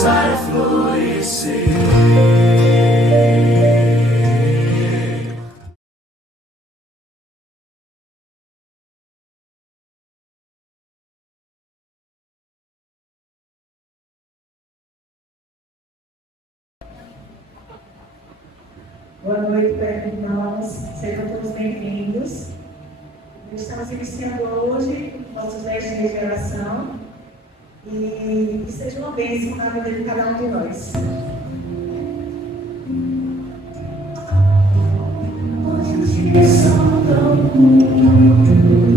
começar a florescer. Boa noite, irmãos. Sejam todos bem-vindos. Estamos iniciando hoje nossos 10 dias de oração e que seja uma bênção na vida de cada um de nós. Hoje os dias são tão muitos,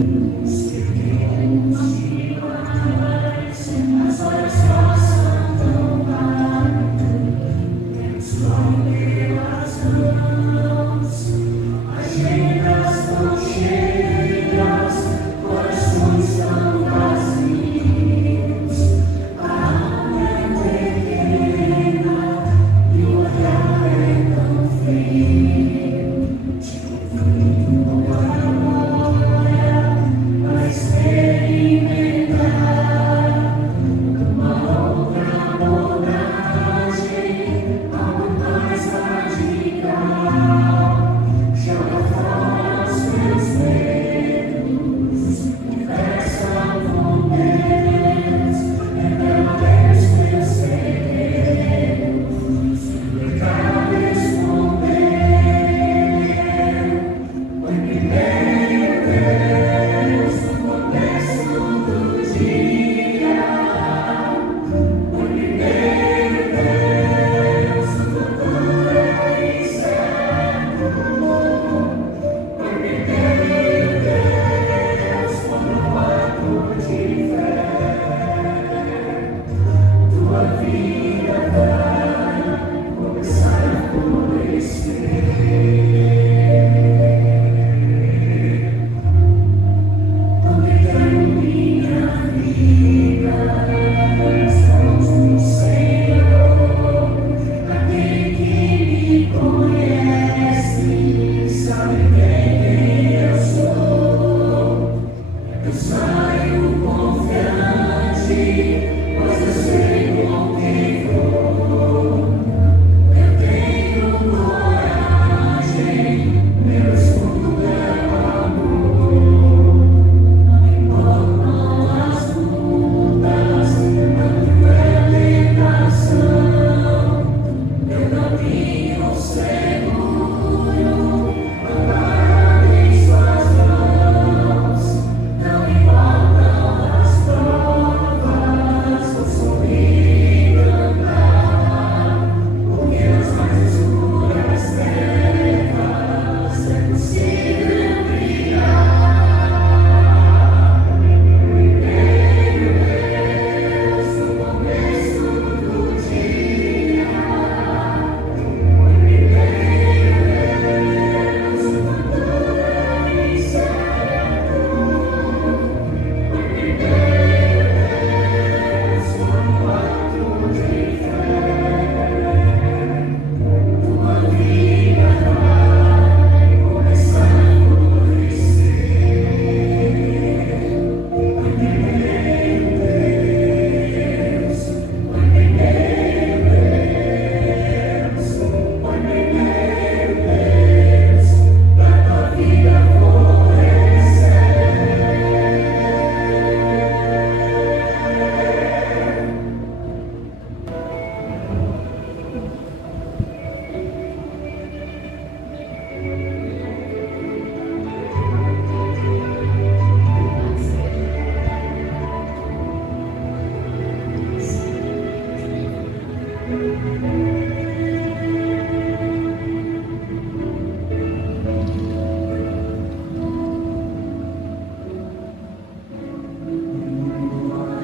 queremos ir mais, as horas passam tão rápido, temos como pelas mãos, agendas tão cheias, corações tão vazios, a alma é pequena e o olhar é tão frio. Te convido agora a experimentar uma outra abordagem, algo mais radical. Joga fora os teus medos e peça com Deus, revela os teus segredos e cabe responder. Põe primeiro Deus no começo do dia. Põe primeiro Deus no futuro é incerto. Põe primeiro Deus como ato de fé. Tua vida vai começar a florescer. Onde tenho minha vida nas mãos do Senhor, aquele que me conhece, sabe bem quem eu sou. Eu saio confiante, pois eu sei com quem vou. Eu tenho coragem, meu escudo é o amor. Não as lutas, a cruel tentação, meu caminho seguro, amparado em suas mãos. Não importam as provas, vou sorrir e cantar, porque nas mais escuras trevas é possível brilhar. Primeiro Deus no começo do dia. Primeiro Deus no futuro é incerto. Primeiro Deus como ato de fé. Tua vida vai começar a florescer. Primeiro Deus, primeiro Deus, primeiro Deus, pra tua vida florescer.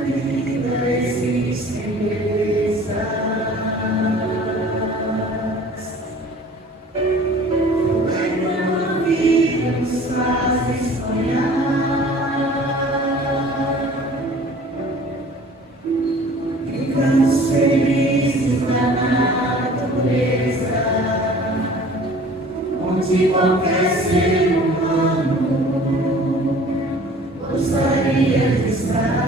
Ainda existem belezas, a vida nos faz sonhar. Ficamos felizes na natureza, onde qualquer ser humano gostaria de estar.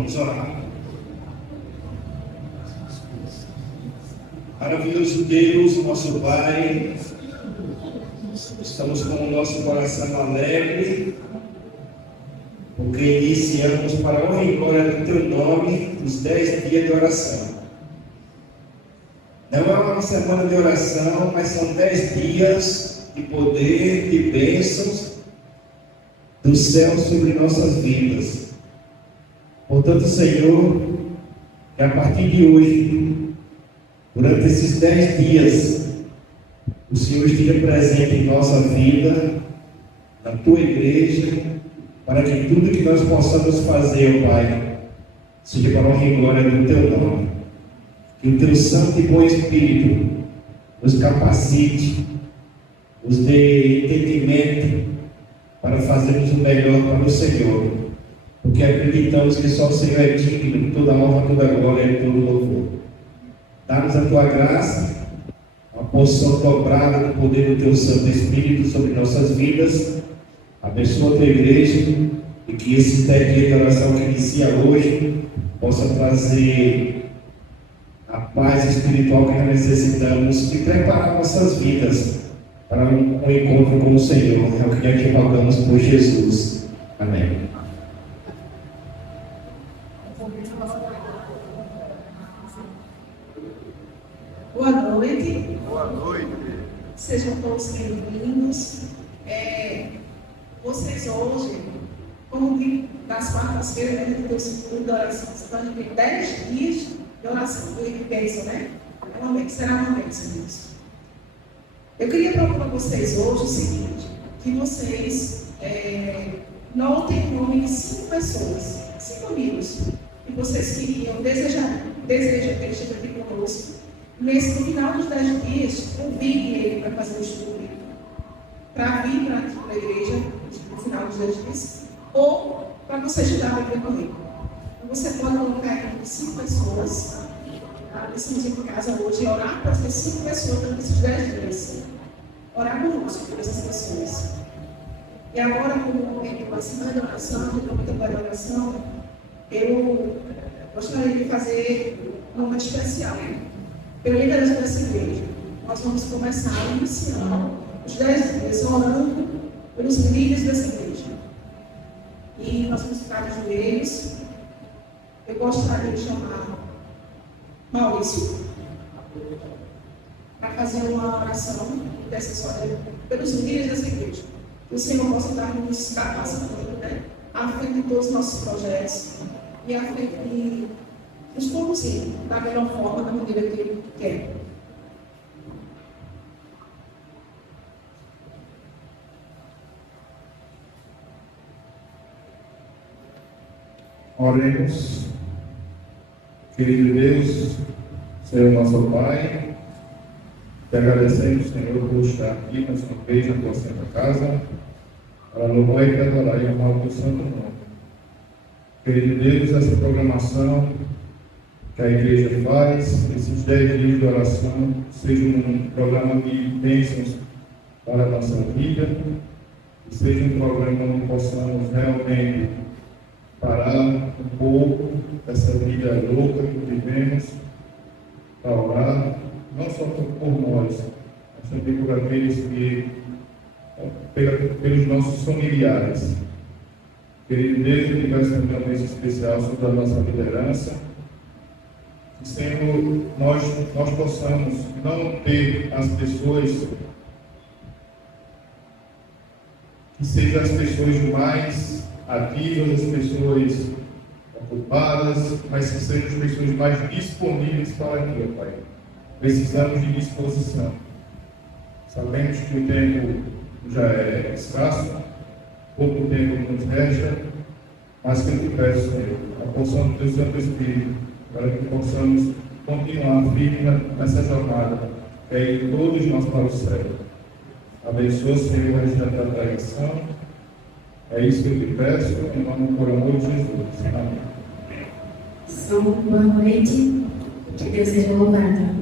Vamos orar. Maravilhoso Deus, nosso Pai, estamos com o nosso coração alegre, porque iniciamos para a honra e glória do Teu nome os 10 dias de oração. Não é uma semana de oração, mas são 10 dias de poder, de bênçãos do céu sobre nossas vidas. Portanto, Senhor, que a partir de hoje, durante esses 10 dias, o Senhor esteja presente em nossa vida, na Tua igreja, para que tudo que nós possamos fazer, Pai, seja para a honra e glória do Teu nome. Que o Teu Santo e Bom Espírito nos capacite, nos dê entendimento para fazermos o melhor para o Senhor, porque acreditamos que só o Senhor é digno de toda a honra, toda a glória e todo o louvor. Dá-nos a Tua graça, uma porção dobrada do poder do Teu Santo Espírito sobre nossas vidas. Abençoa a Tua igreja e que esse 10 dias de oração que inicia hoje possa trazer a paz espiritual que nós necessitamos e preparar nossas vidas para um encontro com o Senhor. É o que nós te rogamos por Jesus. Amém. Boa noite. Boa noite. Sejam todos bem-vindos. Vocês hoje, como que das quartas-feiras, a gente tem o ciclo de oração, então a gente tem 10 dias de oração, de bênção, né? Será uma bênção isso. Eu queria propor para vocês hoje o seguinte, que vocês notem o nome de 5 pessoas, 5 amigos, que vocês desejam que ele esteja aqui conosco. No final dos 10 dias, convide ele para fazer um estudo, para vir para a igreja, no final dos 10 dias, ou para você estudar a Bíblia comigo. Então, você pode colocar aqui 5 pessoas, decidimos em casa hoje, orar para essas 5 pessoas durante esses 10 dias. Orar conosco por essas pessoas. E agora, como a semana de oração, de muita oração, eu gostaria de fazer um momento especial. Pela liderança dessa igreja, nós vamos começar iniciando os 10 dias orando pelos líderes dessa igreja. E nós vamos ficar de joelhos. Eu gostaria de chamar Maurício para fazer uma oração dessa história pelos líderes dessa igreja. Que o Senhor possa dar-nos capacitando, né? À frente de todos os nossos projetos e à frente de nos conduzir da melhor forma, da maneira que Ele quer. Oremos. Querido Deus, Senhor nosso Pai, te agradecemos, Senhor, por estar aqui mais uma vez na tua santa casa, para louvar e te adorar e amar o teu santo nome. Querido Deus, essa programação que a igreja faz, esses 10 dias de oração, seja um programa de bênçãos para a nossa vida, e seja um programa onde possamos realmente parar um pouco dessa vida louca que vivemos, para orar, não só por nós, mas também por aqueles que, pelos nossos familiares. Querido Deus, eu te peço uma bênção especial sobre a nossa liderança. Que, Senhor, nós possamos não ter as pessoas, que sejam as pessoas mais ativas, as pessoas ocupadas, mas que sejam as pessoas mais disponíveis para ti, ó Pai. Precisamos de disposição. Sabemos que o tempo já é escasso, pouco tempo nos resta, mas que eu te peço, Senhor, a porção do teu Santo Espírito, para que possamos continuar firme nessa jornada, que é ir todos nós para o céu. Abençoa, Senhor, a restante da pregação. É isso que eu te peço, em nome por amor de Jesus. Amém. Boa noite, que Deus seja louvado.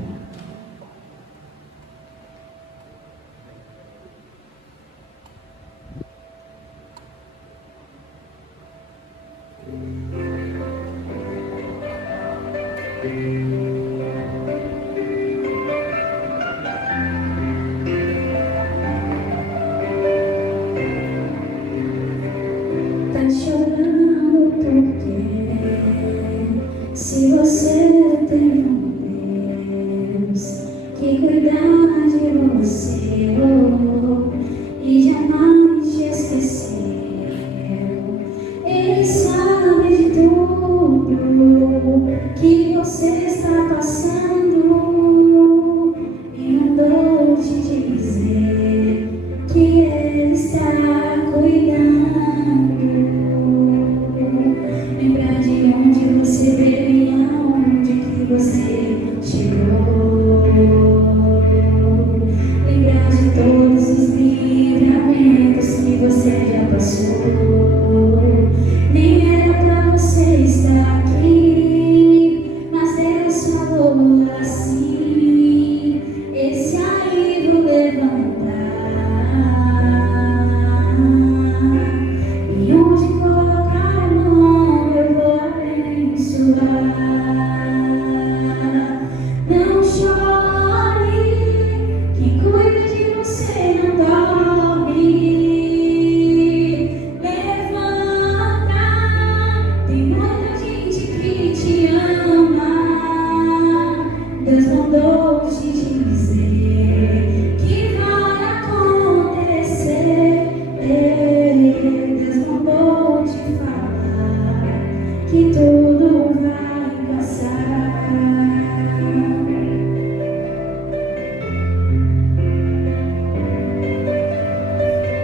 Tá chorando porque se você tem um Deus que cuida de você e jamais te esqueceu, Ele sabe de tudo que você está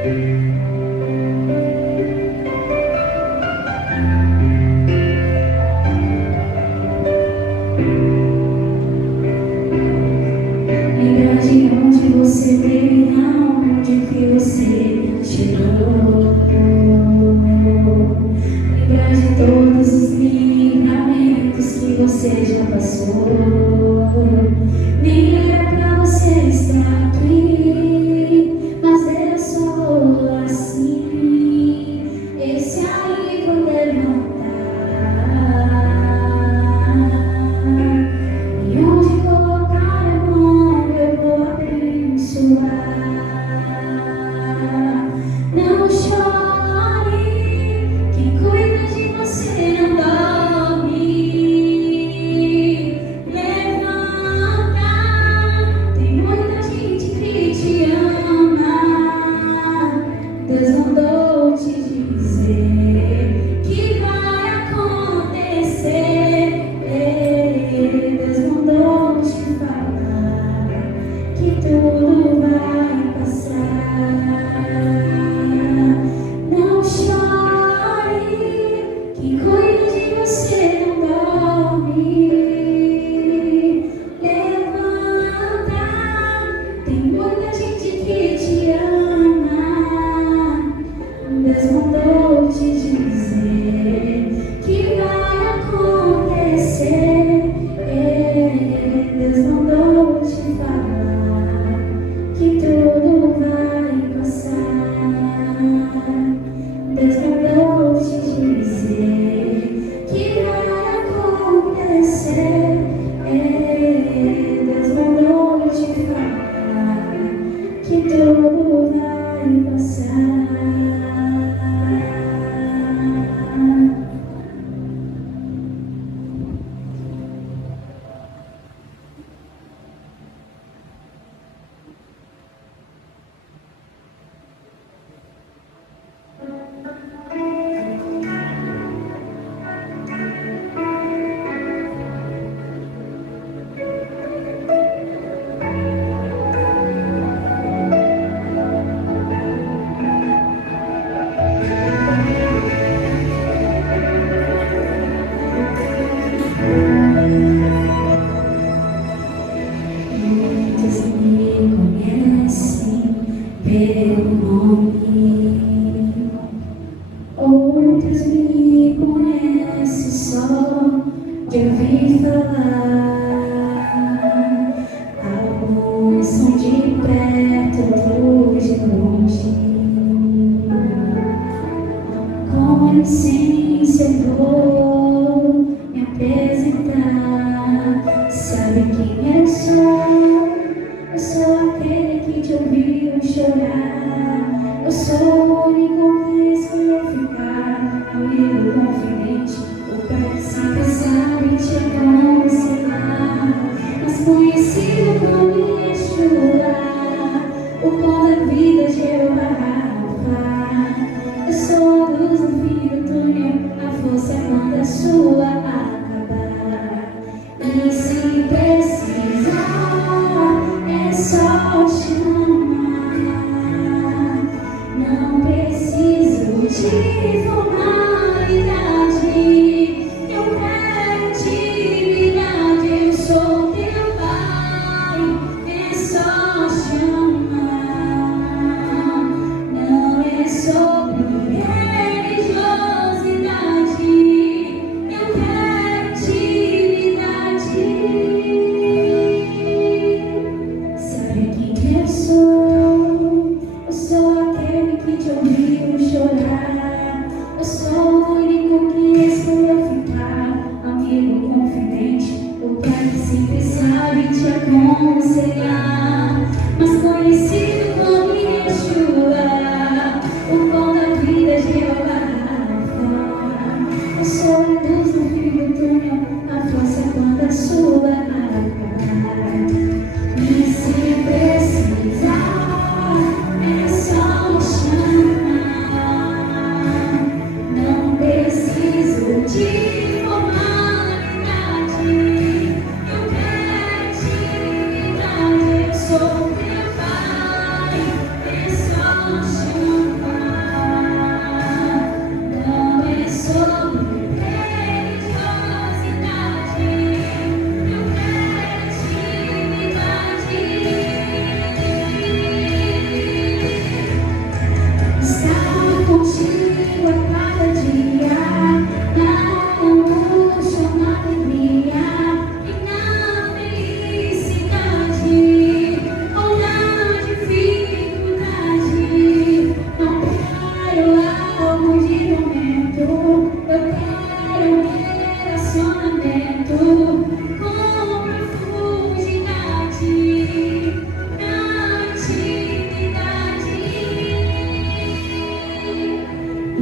Lembrar de onde você veio e aonde que você chegou. Lembrar de todos os livramentos que você já passou. Nem era pra você estar aqui, mas Deus falou assim: esse aí vou levantar. E onde colocar a mão eu vou abençoar. Não chore, quem cuida de você não dorme. Levanta, tem muita gente que te ama. Deus mandou te dizer que vai acontecer. Deus mandou te falar que tudo vai passar. Não chore, quem cuida de você não dorme. Levanta, tem muita gente que te ama. Deus mandou te dizer que vai acontecer. Deus mandou te falar que tudo vai passar. Deus mandou te dizer que vai acontecer. Deus mandou te falar que tudo vai passar. Muitos me conhecem pelo nome, outros me conhecem só de ouvir falar. Alguns são de perto, outros de longe. Com licença eu vou me apresentar. Sabe quem eu sou? Eu sou aquele que te ouviu chorar. Eu sou o único que escolheu ficar, amigo confidente, o pai que sempre sabe te aconselhar. Mas conhecido como Yeshua, o pão da vida, Jeová Rafa. Eu sou a luz no fim do túnel, a força quando a sua acabar. E se precisar, é só chamar. Não preciso de formalidade, eu quero intimidade. Eu sou teu pai, é só chamar. Não é sobre religiosidade, eu quero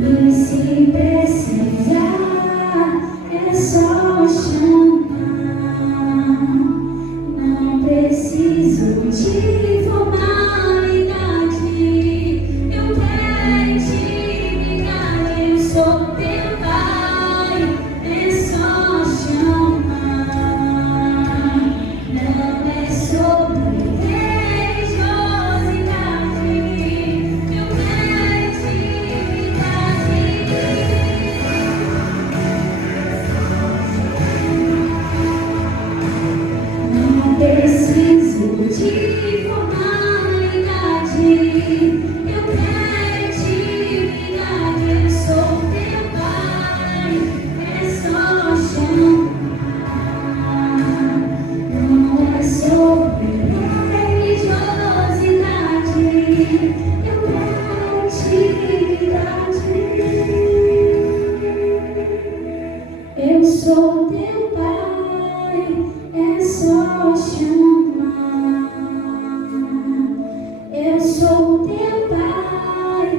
E se precisar, é só chamar. Não preciso de formalidade. Eu quero intimidade. Eu sou teu pai. É só chamar. Não é sobre religiosidade. Eu quero intimidade. Não preciso de formalidade. Eu quero intimidade. Eu sou teu pai. É só chamar. Não é sobre religiosidade. Eu quero intimidade. Eu sou teu pai. É só chamar. Eu sou teu pai.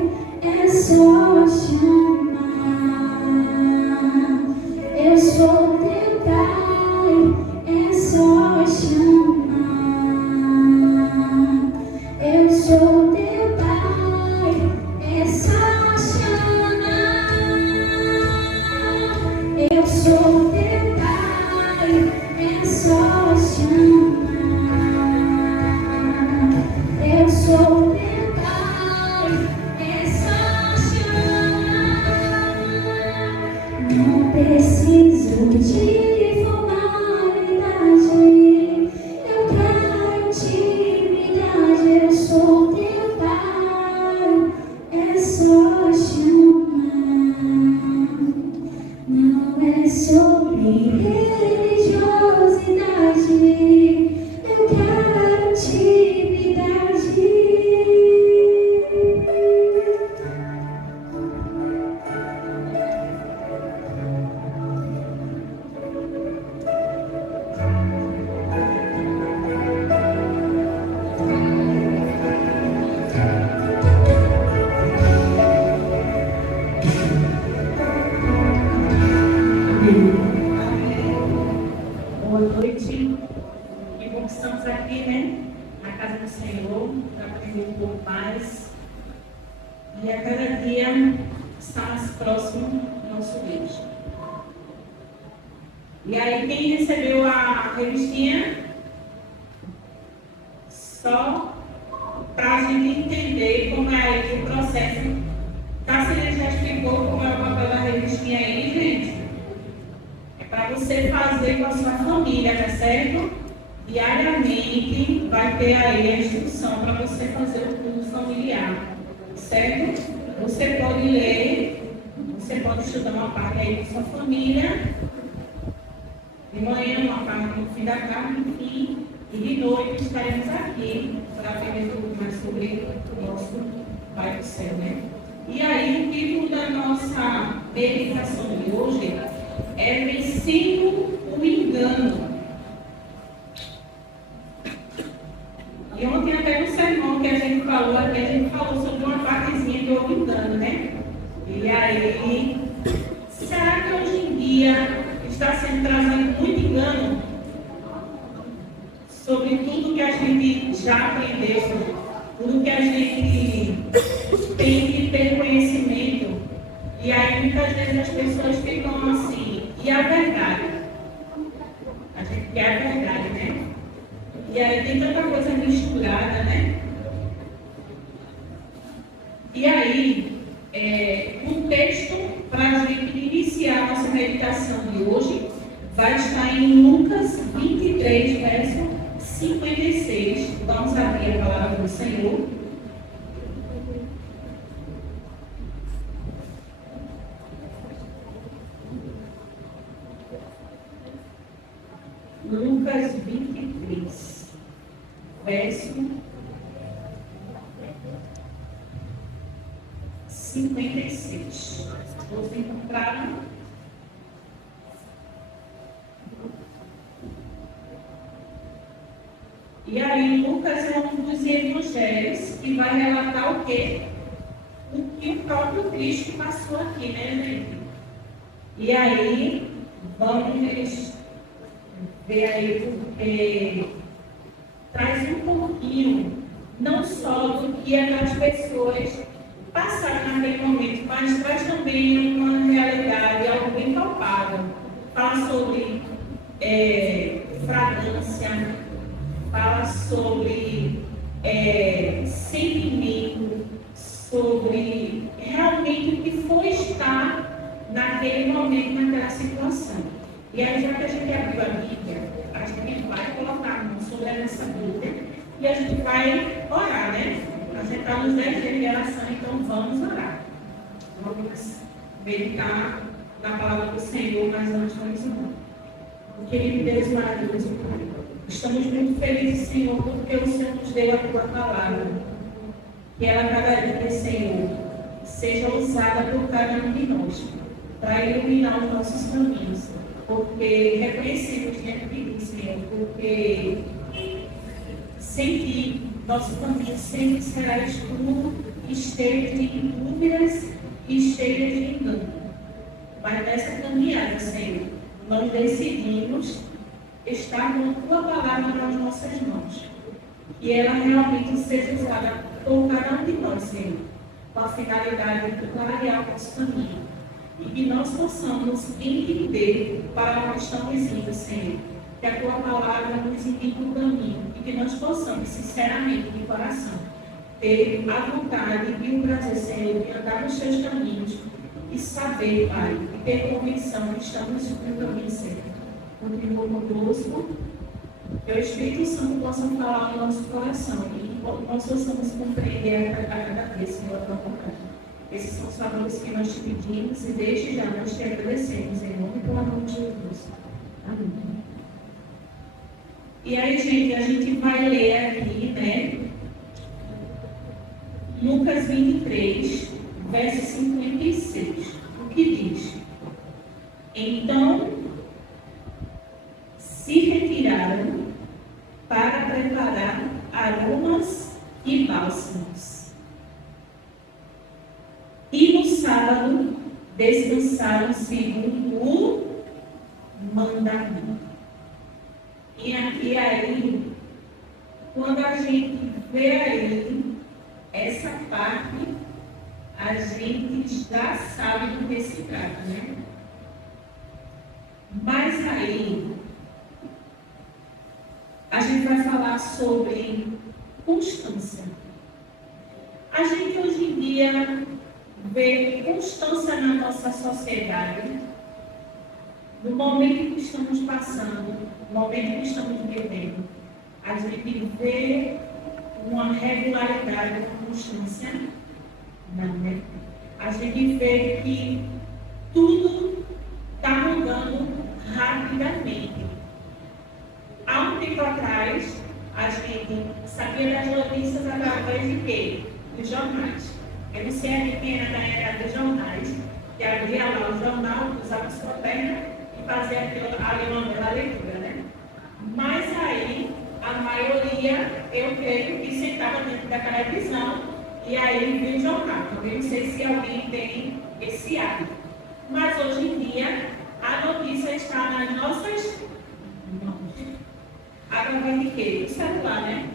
É só chamar. Eu sou teu pai. É só chamar. Eu sou teu pai. É só chamar. Eu sou teu pai. É só chamar. Eu sou teu pai. É só chamar. Não preciso de formalidade. Eu quero intimidade. Eu sou teu pai. É só chamar. Não é sobre religiosidade. Eu quero intimidade. Boa noite. Que bom que estamos aqui, né? Na casa do Senhor, para aprender um pouco mais. E a cada dia está mais próximo do nosso Deus. E aí, quem recebeu a revistinha? Só para a gente entender como é aí o processo. Cássio já explicou como é o papel da revistinha aí, gente. É para você fazer com a sua família, tá certo? Diariamente vai ter aí a instrução para você fazer o culto familiar, certo? Você pode ler, você pode estudar uma parte aí com sua família, de manhã, uma parte no fim da tarde, enfim, e de noite estaremos aqui para aprender um pouco mais sobre o nosso Pai do Céu, né? E aí, o título da nossa meditação de hoje é Vencendo o Engano. E ontem até no sermão que a gente falou aqui, a gente falou sobre uma partezinha do engano, né? E aí, será que hoje em dia está sendo trazido muito engano sobre tudo que a gente já aprendeu, tudo que a gente tem que ter conhecimento? E aí muitas vezes as pessoas ficam assim, e a verdade? A gente quer a verdade, né? E aí tem tanta coisa misturada, né? E aí, o texto para a gente iniciar a nossa meditação de hoje vai estar em Lucas 23, verso 56. Vamos abrir a palavra do Senhor. Lucas 23, verso 56. Todos encontraram? E aí, Lucas é um dos evangelhos que vai relatar o quê? o que o próprio Cristo passou aqui, né, gente? E aí, vamos ver aí, porque traz um pouquinho, não só do que aquelas pessoas passaram naquele momento, mas traz também uma realidade, algo bem palpável. Fala sobre fragrância, fala sobre sentimento, sobre realmente o que foi estar naquele momento, naquela situação. E aí, já que a gente abriu a Bíblia, a gente vai colocar a mão sobre a nossa Bíblia e a gente vai orar, né? A gente está nos 10 dias de oração, então vamos orar. Vamos meditar na palavra do Senhor, mas antes vamos orar. Querido Deus maravilhoso, Pai, estamos muito felizes, Senhor, porque o Senhor nos deu a Tua palavra. Que ela, cada dia, Senhor, seja usada por cada um de nós, para iluminar os nossos caminhos, porque reconhecemos diante de Ti, Senhor, porque sem Ti, nosso caminho sempre será escuro, esteio de dúvidas e esteio de engano. Mas nessa caminhada, Senhor, nós decidimos estar com a Tua palavra nas nossas mãos. Que ela realmente seja usada por cada um de nós, Senhor, com a finalidade de clarear o nosso caminho. E que nós possamos entender para onde estamos indo, Senhor. Que a Tua palavra nos indique o caminho. E que nós possamos, sinceramente, de coração, ter a vontade e o prazer, Senhor, de andar nos Teus caminhos. E saber, Pai, e ter convicção que estamos no caminho certo. Continua conosco. Que o Espírito Santo possa falar no nosso coração e nós possamos compreender a cada vez, Senhor, a Tua vontade. Esses são os favores que nós te pedimos e desde já nós te agradecemos em nome e pelo nome de Jesus. Amém. E aí, gente, a gente vai ler aqui, né? Lucas 23, verso 56. O que diz? Então, se retiraram para preparar aromas e bálsamos. E no sábado descansaram segundo o mandamento. E aí, quando a gente vê aí essa parte, a gente já sabe do que se trata, né? Mas aí, a gente vai falar sobre constância. A gente hoje em dia vê constância na nossa sociedade, no momento que estamos passando, no momento que estamos vivendo. A gente vê uma regularidade, uma constância. Não, né? A gente vê que tudo está mudando rapidamente. Há um tempo atrás, a gente sabia das notícias através de quê? Dos jornais. Eu não sei aqui quem era da era dos jornais, que abria lá o jornal, usava sua perna e fazia ali uma bela leitura, né? Mas aí, a maioria, eu creio que sentava dentro da televisão e aí viu o jornal. Eu não sei se alguém tem esse hábito. Mas hoje em dia, a notícia está nas nossas mãos. Através de quê? Do celular, né?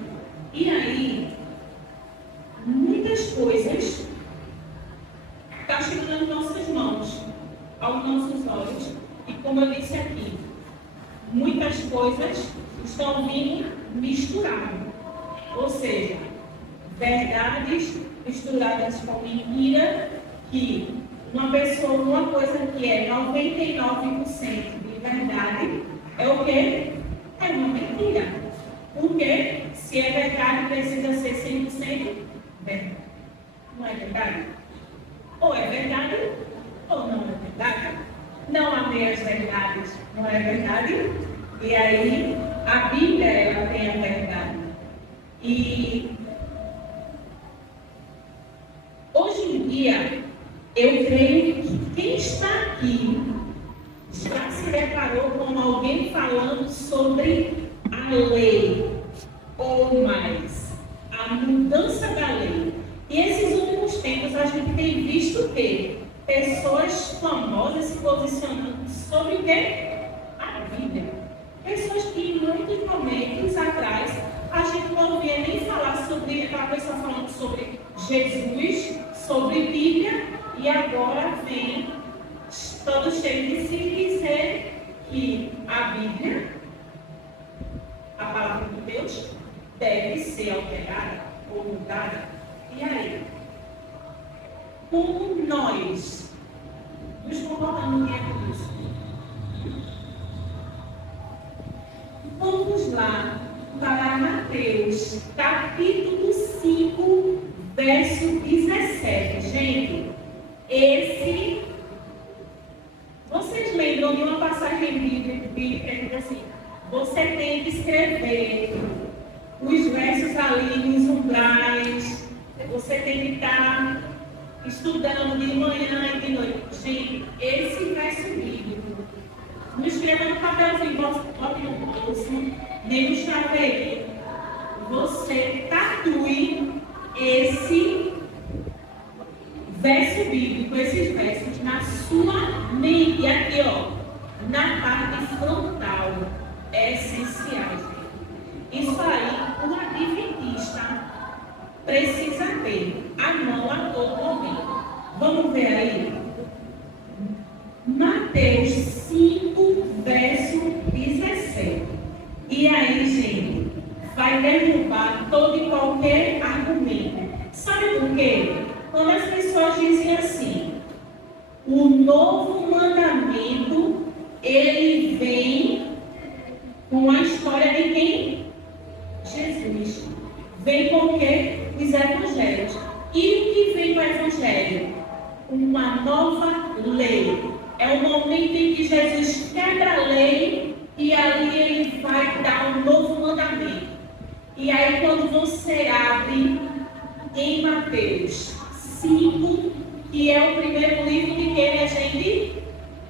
E aí, muitas coisas estão chegando nas nossas mãos, aos nossos olhos. E como eu disse aqui, muitas coisas estão vindo misturadas. Ou seja, verdades misturadas com mentira, que uma pessoa, uma coisa que é 99% de verdade, é o quê? É uma mentira. Porque se é verdade, precisa ser 100% verdade. Não é verdade? Ou é verdade, ou não é verdade. Não há meias verdades, não é verdade? E aí, a Bíblia, ela tem a verdade. E hoje em dia, eu creio que quem está aqui já se deparou com alguém falando sobre a lei, ou mais, a mudança da lei. E esses últimos tempos a gente tem visto o quê? Pessoas famosas se posicionando sobre o quê? A Bíblia. Pessoas que em muitos momentos atrás a gente não ouvia nem falar sobre a pessoa falando sobre Jesus, sobre Bíblia, e agora vem todo cheio de si dizer que a Bíblia, a palavra de Deus, deve ser alterada ou mudada. E aí? Como nós nos comportamos diante disso? Vamos lá para Mateus, capítulo 5, verso 17. Gente, vocês lembram de uma passagem bíblica que diz assim: você tem que escrever os versos ali nos umbrais, você tem que estar estudando de manhã e de noite. Gente, esse verso bíblico, não escreva no papelzinho, bote no bolso, nem no chaveiro. Você tatue esse verso bíblico, esses versos na sua mente, aqui ó, na parte frontal. É essencial, gente. Isso aí, um adventista precisa ter a mão a todo momento. Vamos ver aí? Mateus 5, verso 17. E aí, gente, vai derrubar todo e qualquer argumento. Sabe por quê? Quando as pessoas dizem assim, o novo mandamento, ele vem com a história de quem? Jesus. Vem com o quê? Os evangelhos. E o que vem com o evangelho? Uma nova lei. É o momento em que Jesus quebra a lei e ali ele vai dar um novo mandamento. E aí quando você abre em Mateus 5, que é o primeiro livro de quem, gente?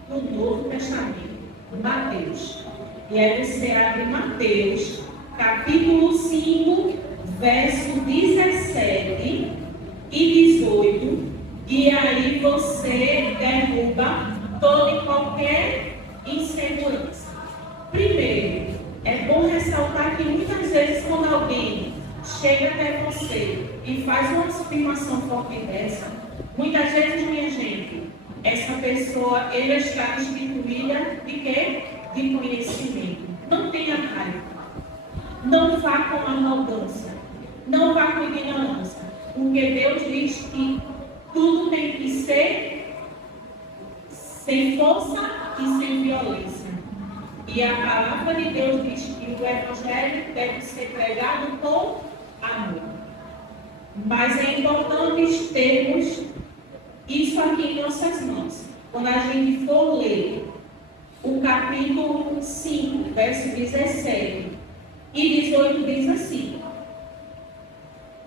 Do Novo Testamento. Mateus. E aí você abre Mateus, capítulo 5, verso 17 e 18. E aí você derruba toda e qualquer insegurança. Primeiro, é bom ressaltar que muitas vezes quando alguém chega até você e faz uma afirmação forte dessa, muitas vezes, minha gente, essa pessoa, ela está destituída de quê? De conhecimento. Não tenha raiva. Não vá com arrogância. Não vá com ignorância. Porque Deus diz que tudo tem que ser sem força e sem violência. E a palavra de Deus diz que o Evangelho deve ser pregado com amor. Mas é importante termos isso aqui em nossas mãos. Quando a gente for ler o capítulo 5, verso 17 e 18, diz assim: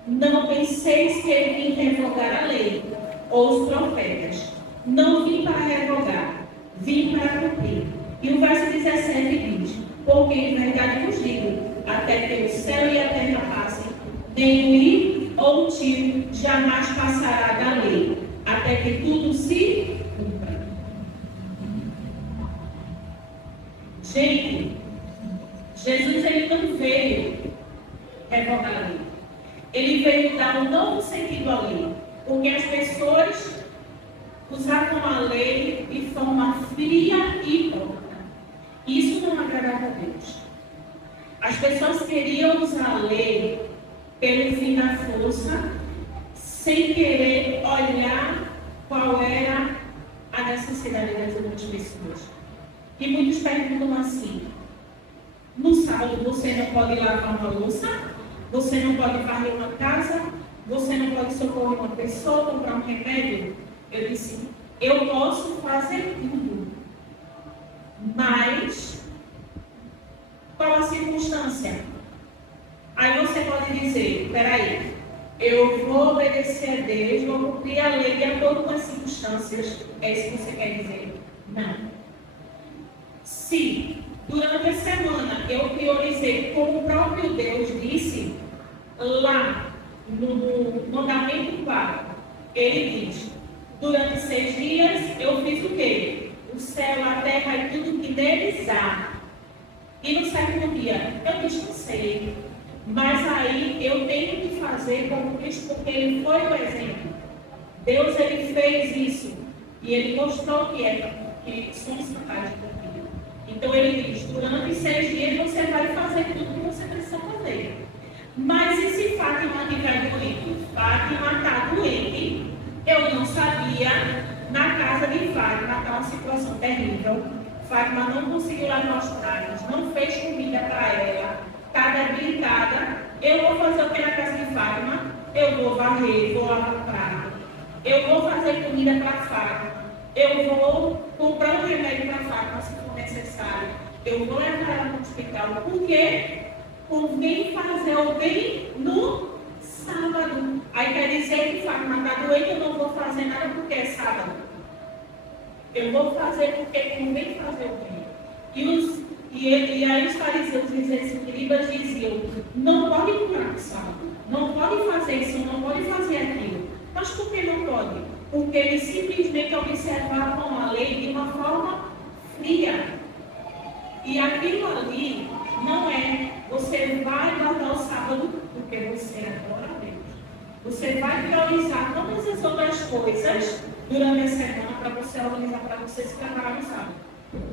não penseis que eu vim revogar a lei ou os profetas. Não vim para revogar, vim para cumprir. E o verso 17 diz: porque em verdade vos digo, até que o céu e a terra passem, nem o ir ou o tiro jamais passará da lei, até que tudo se cumpra. Gente, Jesus ele não veio revogar a lei. Ele veio dar um novo sentido à lei, porque as pessoas usavam a lei de forma fria e hipócrita. Isso não agradava a Deus. As pessoas queriam usar a lei pelo fim da força, sem querer olhar qual era a necessidade das outras pessoas. E muitos perguntam assim: no sábado você não pode lavar uma louça? Você não pode varrer uma casa? Você não pode socorrer uma pessoa, comprar um remédio? Eu disse: eu posso fazer tudo. Mas qual a circunstância? Aí você pode dizer: peraí, eu vou obedecer a Deus, vou cumprir a lei de acordo com as circunstâncias. É isso que você quer dizer? Não. Se durante a semana eu priorizei, como o próprio Deus disse, lá no mandamento 4, Ele diz: durante 6 dias eu fiz o quê? O céu, a terra e tudo que neles há. E no 7º dia eu descansei. Mas aí eu tenho que fazer como Cristo, porque ele foi o exemplo. Deus, ele fez isso. E ele mostrou que somos capazes daquilo. Então ele diz: durante 6 dias você vai fazer tudo que você precisa fazer. Mas e se Fátima estiver doente? Fátima está doente. Eu não sabia. Na casa de Fátima está uma situação terrível. Fátima não conseguiu lavar os pratos, não fez comida para ela, está debilitada. Eu vou fazer o que na casa de Fátima? Eu vou varrer, vou lavar o prato. Eu vou fazer comida para Fátima. Eu vou comprar um remédio para Fátima se for necessário. Eu vou levar ela para o hospital. Porque convém fazer o bem no sábado. Aí quer dizer que Fátima está doente, eu não vou fazer nada porque é sábado. Eu vou fazer porque convém fazer o bem. E aí os fariseus e os escribas diziam: não pode curar no sábado, não pode fazer isso, não pode fazer aquilo. Mas por que não pode? Porque eles simplesmente observavam a lei de uma forma fria. E aquilo ali não é: você vai guardar o sábado porque você adora a Deus. Você vai priorizar todas as outras coisas durante a semana para você organizar, para você se preparar no sábado.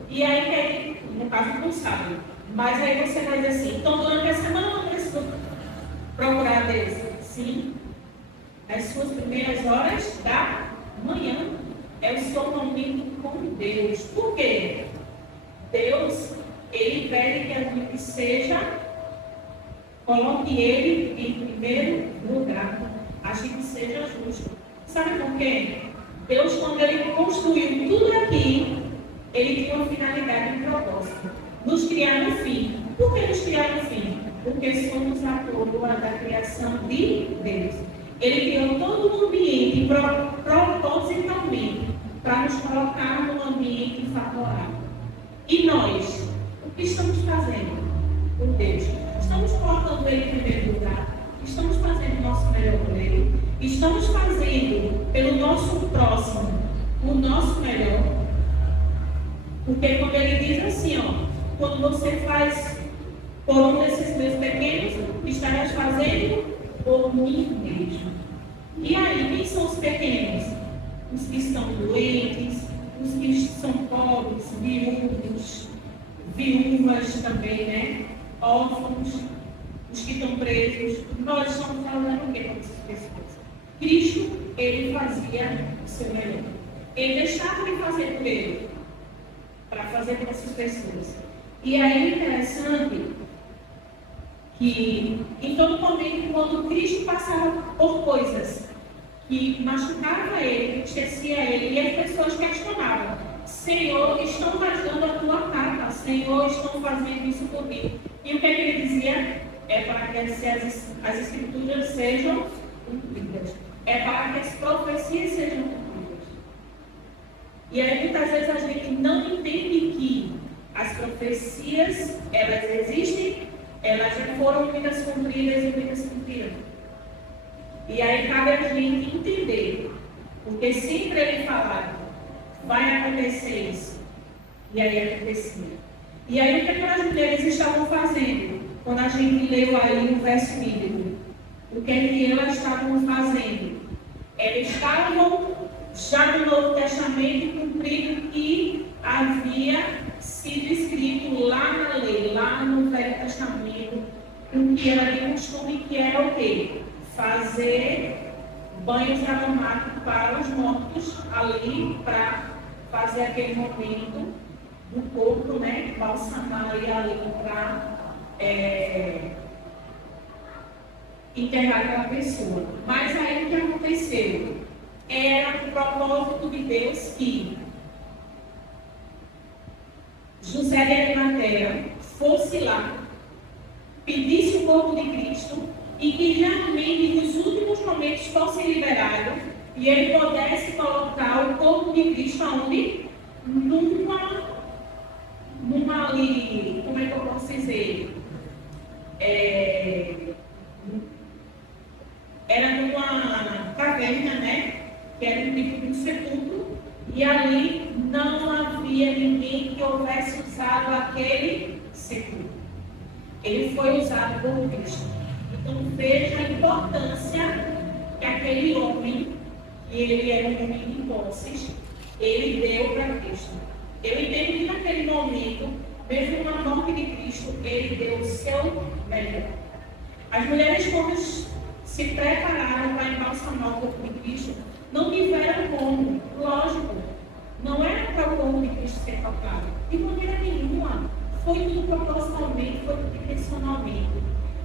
E aí, no caso, não sabe. Mas aí você vai dizer assim: então durante a semana eu não preciso procurar Deus. Sim, as suas primeiras horas da manhã é o seu momento com Deus. Por quê? Deus, ele pede que a gente coloque ele em primeiro lugar. A gente seja justo. Sabe por quê? Deus, quando ele construiu tudo aqui, ele tinha uma finalidade e um propósito: nos criar no fim. Por que nos criar no fim? Porque somos a coroa da criação de Deus. Ele criou todo um ambiente propositalmente para nos colocar num ambiente favorável. E nós, o que estamos fazendo por Deus? Estamos colocando ele em primeiro lugar? Estamos fazendo o nosso melhor por ele? Estamos fazendo pelo nosso próximo o nosso melhor? Porque quando ele diz assim, quando você faz por um desses meus pequenos, estarás fazendo por mim mesmo. E aí, quem são os pequenos? Os que estão doentes, os que são pobres, viúvas também, né? Órfãos, os que estão presos. Nós estamos falando o que com essas pessoas? Cristo, ele fazia o seu melhor. Ele deixava de fazer por ele, para fazer por essas pessoas. E aí é interessante que, em todo momento, quando Cristo passava por coisas que machucavam ele, esquecia ele, e as pessoas questionavam: Senhor, estão rasgando a tua capa, Senhor, estão fazendo isso por mim. E o que ele dizia? É para que as escrituras sejam cumpridas. É para que as profecias sejam cumpridas. E aí, muitas vezes, a gente não entende que as profecias, elas existem, elas já foram muitas cumpridas e muitas cumpridas. E aí cabe a gente entender, porque sempre ele falava: vai acontecer isso. E aí acontecia. E aí o que aquelas mulheres estavam fazendo? Quando a gente leu aí o verso bíblico, o que elas estavam fazendo? Elas estavam já no Novo Testamento cumprindo o que havia sido escrito lá na lei, lá no Velho Testamento, o que era de costume, que era o quê? Fazer banhos aromáticos para os mortos ali, para fazer aquele momento do corpo, né? Balsamar ali para enterrar aquela pessoa. Mas aí o que aconteceu? Era o propósito de Deus que José de Arimateia fosse lá, pedisse o corpo de Cristo e que realmente nos últimos momentos fosse liberado e ele pudesse colocar o corpo de Cristo aonde? Numa ali, como é que eu posso dizer? Era numa caverna, né? que era o tipo de um sepulcro, e ali não havia ninguém que houvesse usado aquele sepulcro. Ele foi usado por Cristo. Então veja a importância que aquele homem, que ele era um homem de posses, ele deu para Cristo. Eu entendo que naquele momento, mesmo na morte de Cristo, ele deu o seu melhor. As mulheres, quando se prepararam para embalsamar o corpo de Cristo, não tiveram como, lógico, não era para o corpo de Cristo ser tocado, de maneira nenhuma, foi tudo proporcionalmente, foi tudo intencionalmente.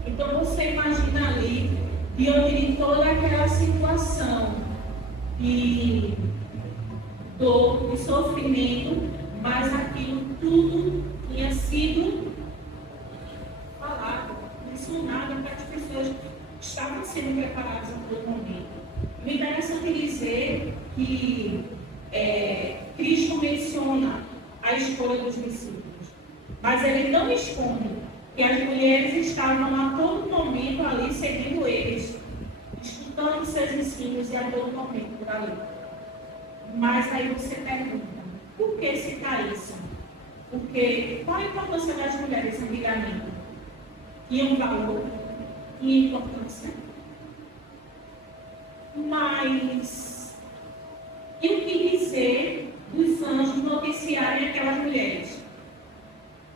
Então você imagina ali, diante de toda aquela situação de dor, de sofrimento, mas aquilo tudo tinha sido falado, mencionado para as pessoas que estavam sendo preparadas em todo momento. O interessante dizer que Cristo menciona a escolha dos discípulos, mas ele não esconde que as mulheres estavam a todo momento ali seguindo eles, escutando seus ensinos e a todo momento por ali. Mas aí você pergunta, por que citar isso? Porque qual a importância das mulheres antigamente? Tinham valor, tinha importância. Mas e o que dizer dos anjos noticiarem aquelas mulheres?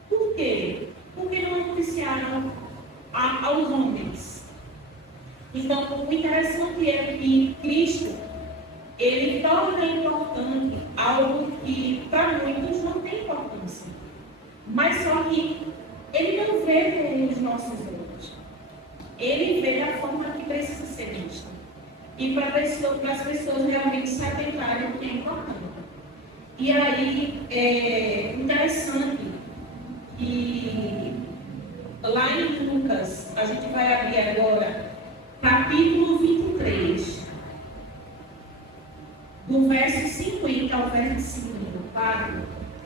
Por quê? Por que não noticiaram aos homens? Então, o interessante é que Cristo, ele torna importante algo que para muitos não tem importância. Mas só que ele não vê com os nossos olhos. Ele vê da forma que precisa ser vista. E para as pessoas realmente se atentarem o que é importante. E aí, é interessante que lá em Lucas, a gente vai abrir agora, capítulo 23, do verso 50 ao verso 54,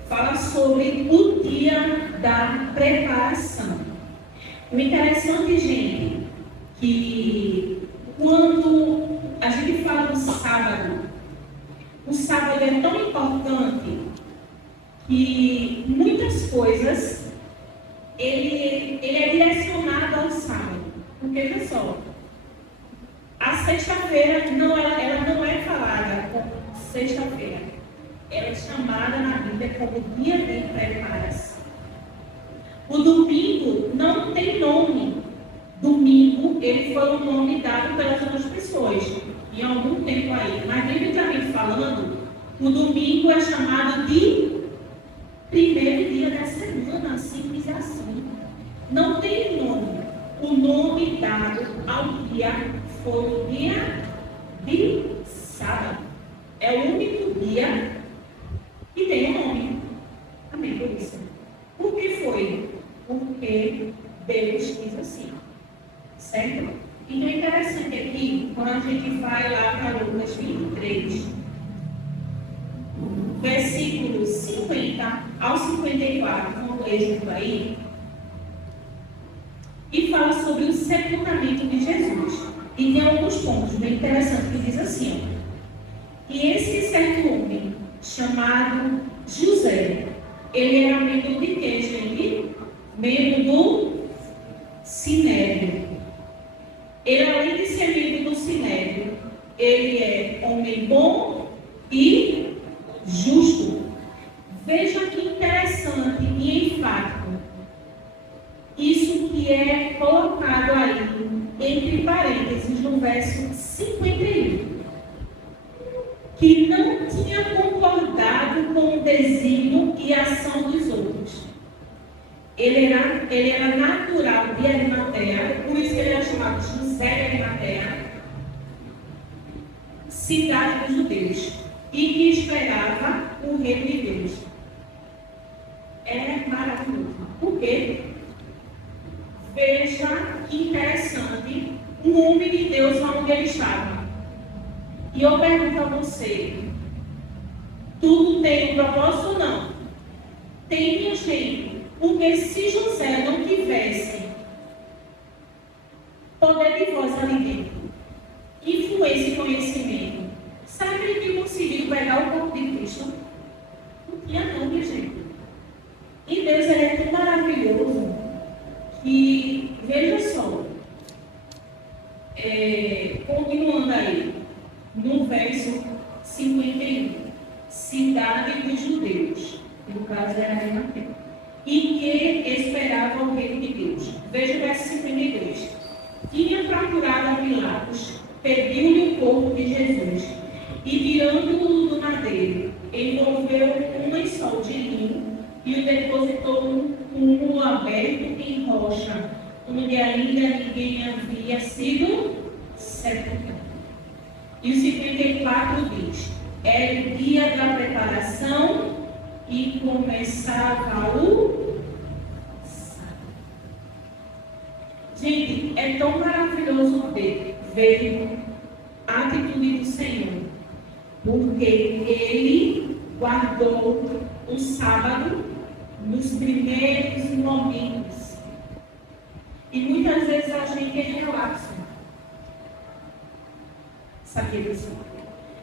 fala sobre o dia da preparação. O interessante, gente, que quando a gente fala do sábado, o sábado é tão importante que muitas coisas ele é direcionado ao sábado. Porque, veja só, a sexta-feira ela não é falada como sexta-feira. Ela é chamada na Bíblia como dia de preparação. O domingo não tem nome. Domingo, ele foi um nome dado pelas outras pessoas, em algum tempo aí. Mas, biblicamente falando, o domingo é chamado de primeiro dia da semana, simples assim. Não tem nome. O nome dado ao dia foi o dia de sábado. É o único dia que tem um nome. Amém, por isso. Por que foi? Porque Deus quis assim. Certo? Então é interessante aqui, quando a gente vai lá para Lucas 23, versículos 50 ao 54, vamos ler junto aí, e fala sobre o sepultamento de Jesus. E tem alguns pontos bem interessantes que diz assim, ó, que esse certo homem, chamado José, ele era membro de quê, gente? Membro do Sinédrio. Ele, além de ser membro do Sinédrio, ele é homem bom e justo. Veja que interessante e enfático. Isso que é colocado aí, entre parênteses, no verso 51. Que não tinha concordado com o desígnio e a ação dos outros. Ele era natural de Arimateia, por isso que ele era chamado José de Arimateia, cidade dos judeus, e que esperava o reino de Deus. É maravilhoso. Por quê? Veja que interessante, um homem de Deus onde ele estava. E eu pergunto a você, tudo tem um propósito ou não? Tem, minha gente. Porque se José não tivesse poder de voz ali dentro, influência e conhecimento, sabe no verso 51, cidade dos judeus, que no caso era Arimateia, e que esperava o reino de Deus. Veja o verso 52. Tinha procurado a Pilatos, pediu-lhe o corpo de Jesus, e tirando-o do madeiro, envolveu um lençol de linho e o depositou num túmulo aberto em rocha, onde ainda ninguém havia sido sepultado. E o 54 diz: era o dia da preparação e começava o sábado. Gente, é tão maravilhoso ver a atitude do Senhor, porque Ele guardou o sábado nos primeiros momentos. E muitas vezes a gente é relapso. Sabia disso?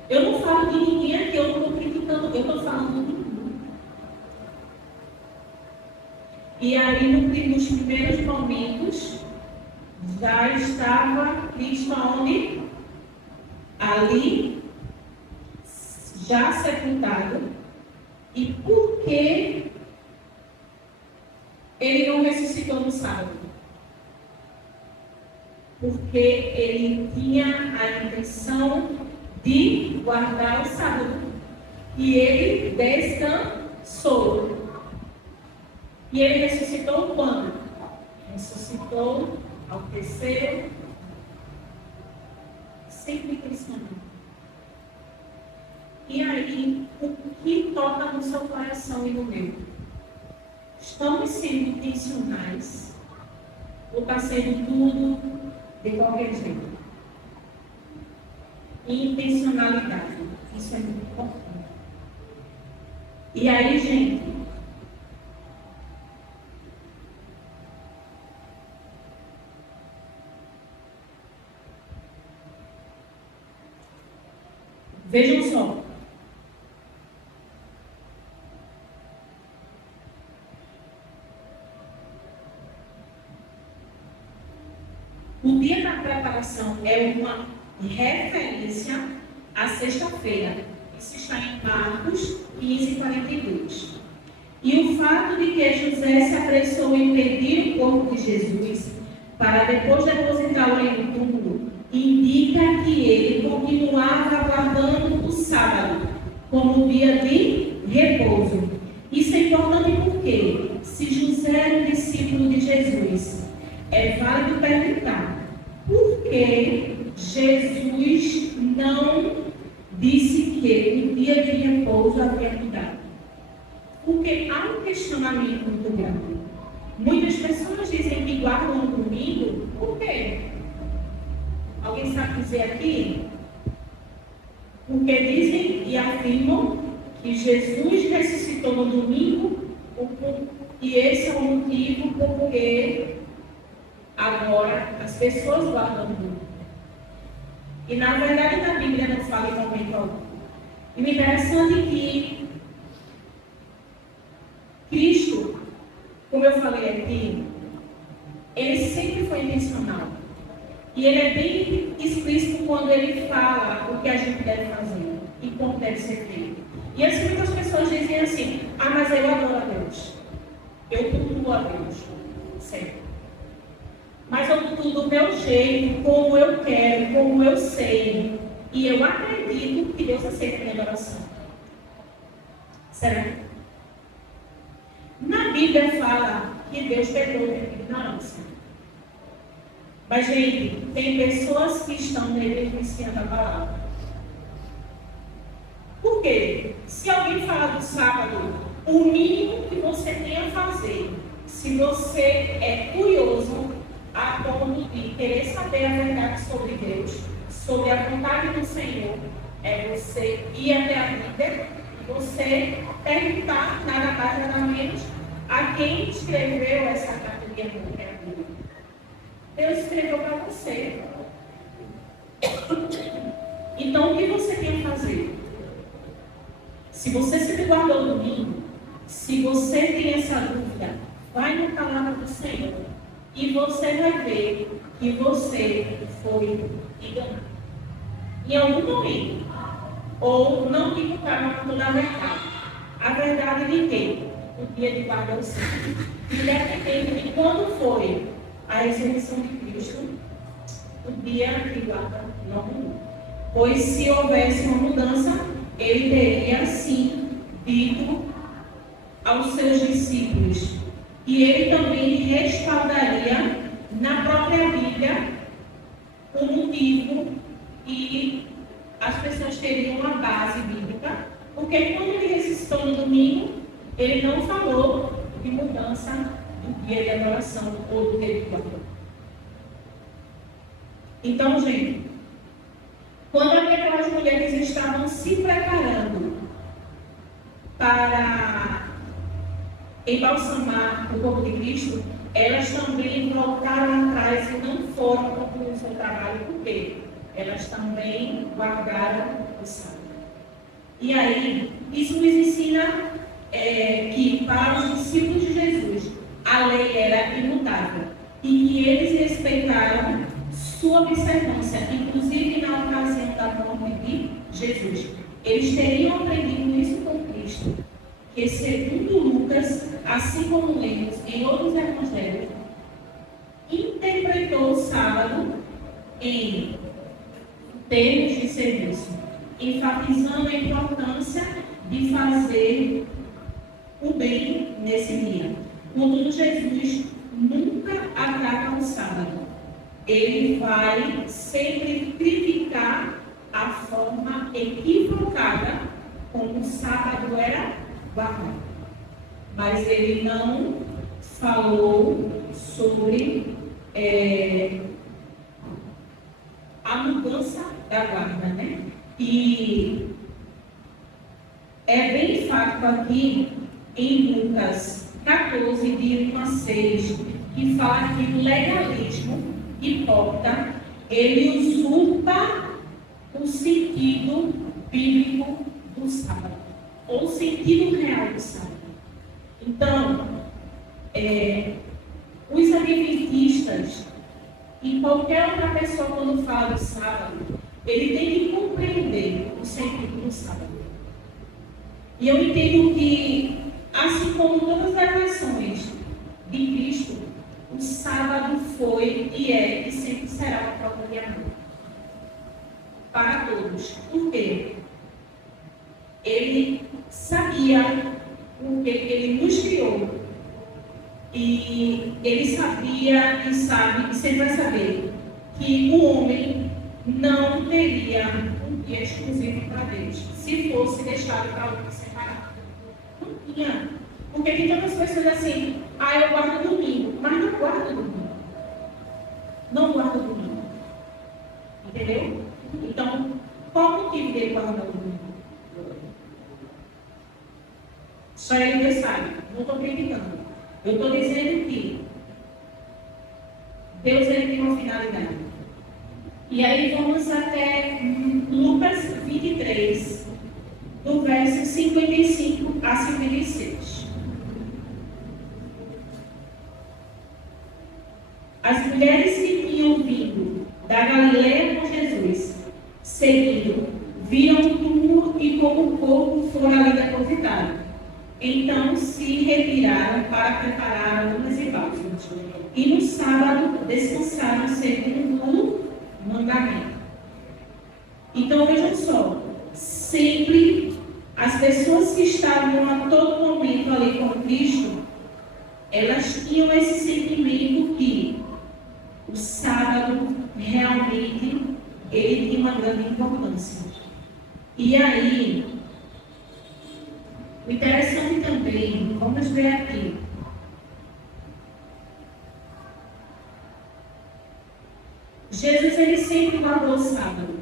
Eu não falo de ninguém aqui, eu não estou criticando, eu estou falando de mim. E aí, nos primeiros momentos, já estava Cristo aonde? Ali, já sepultado. E por que ele não ressuscitou no sábado? Porque ele tinha a intenção de guardar o sábado. E ele descansou. E ele ressuscitou quando? Ressuscitou ao terceiro, sempre cristão. E aí, o que toca no seu coração e no meu? Estamos sendo intencionais? Ou está sendo tudo de qualquer jeito? Intencionalidade. Isso é muito importante. E aí, gente, vejam só. O dia da preparação é uma referência à sexta-feira. Isso está em Marcos 15:42. E o fato de que José se apressou em pedir o corpo de Jesus para depois depositá-lo em um túmulo indica que ele continuava aguardando o sábado como dia de repouso. Isso é importante porque, se José era um discípulo de Jesus, é válido perguntar por que Jesus não disse que o dia de repouso havia mudado. Porque há um questionamento muito grande. Muitas pessoas dizem que guardam o domingo, por quê? Alguém sabe dizer aqui? Porque dizem e afirmam que Jesus ressuscitou no domingo e esse é o motivo porque agora as pessoas guardam o domingo. E na verdade na Bíblia não fala em momento algum. E o interessante é que Cristo, como eu falei aqui, ele sempre foi intencional. E ele é bem explícito quando ele fala o que a gente deve fazer e como deve ser feito. E assim muitas pessoas dizem assim: ah, mas eu adoro a Deus. Eu cultuo a Deus. Certo. Mas eu cultuo do meu jeito, como eu quero, como eu sei. E eu acredito que Deus aceita a minha oração. Será? Na Bíblia fala que Deus perdoa a ignorância. Mas, gente, tem pessoas que estão negligenciando a palavra. Por quê? Se alguém falar do sábado, o mínimo que você tem a fazer, se você é curioso a ponto de querer saber a verdade sobre Deus, sobre a vontade do Senhor, é você ir até a Bíblia e você perguntar nada mais, nada menos a quem escreveu essa carta de amor, que é a Bíblia. Deus escreveu para você. Então, o que você tem a fazer? Se você se guardou o domingo, se você tem essa dúvida, vai na palavra do Senhor e você vai ver que você foi enganado. em algum momento, ou não divulgaram toda a verdade. A verdade de quê? O dia de guarda o santo. Independente de quando foi a ressurreição de Cristo, o dia de guarda não mudou. Pois se houvesse uma mudança, ele teria sim dito aos seus discípulos. E ele também respaldaria na própria Bíblia o motivo e as pessoas teriam uma base bíblica, porque quando ele ressuscitou no domingo, ele não falou de mudança do dia de adoração ou do dia de guarda. Então, gente, quando aquelas mulheres estavam se preparando para embalsamar o corpo de Cristo, elas também voltaram atrás e não foram concluir o seu trabalho, porque elas também guardaram o sábado. E aí, isso nos ensina que para os discípulos de Jesus, a lei era imutável e que eles respeitaram sua observância, inclusive na ocasião da morte de Jesus. Eles teriam aprendido isso com Cristo, que segundo Lucas, assim como lemos em outros evangelhos, interpretou o sábado em termos de serviço, enfatizando a importância de fazer o bem nesse dia. Contudo, Jesus nunca ataca o sábado. Ele vai sempre criticar a forma equivocada como o sábado era guardado. Mas ele não falou sobre a mudança da guarda, né? E é bem enfático aqui em Lucas 14, de 1 a 6, que fala que o legalismo hipócrita, ele usurpa o sentido bíblico do sábado, ou o sentido real do sábado. Então, os adventistas e qualquer outra pessoa, quando fala do sábado, ele tem que compreender o sentido do sábado. E eu entendo que, assim como todas as versões de Cristo, o sábado foi e é e sempre será uma prova de amor para todos. Por quê? Ele sabia o que ele nos criou. E ele sabia e sabe, e sempre vai saber, que o homem não teria um dia exclusivo para Deus, se fosse deixado para outro separado. Não tinha. Porque tem tantas pessoas assim, eu guardo domingo, mas não guardo domingo. Não guardo domingo. Entendeu? Então, qual o motivo dele guardar o domingo? Só ele sabe, não estou criticando. Eu estou dizendo que Deus ele tem uma finalidade. E aí vamos até Lucas 23, do verso 55 a 56. As mulheres que tinham vindo da Galileia com Jesus, seguindo, viram o túmulo e como o corpo fora ali depositado. Então se retiraram para preparar urnas e bálsamos. E no sábado descansaram segundo o mandamento. Então vejam só, sempre as pessoas que estavam a todo momento ali com Cristo, elas tinham esse sentimento que o sábado realmente ele tinha uma grande importância. E aí, o interessante também, vamos ver aqui. Jesus ele sempre guardou o sábado.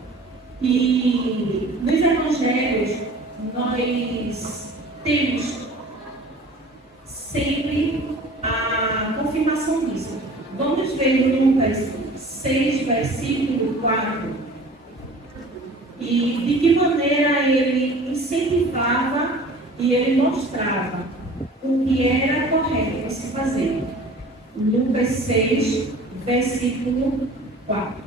E nos evangelhos nós temos sempre a confirmação disso. Vamos ver Lucas 6, versículo 4. E de que maneira ele incentivava e ele mostrava o que era correto para se fazer. Lucas 6, versículo 4.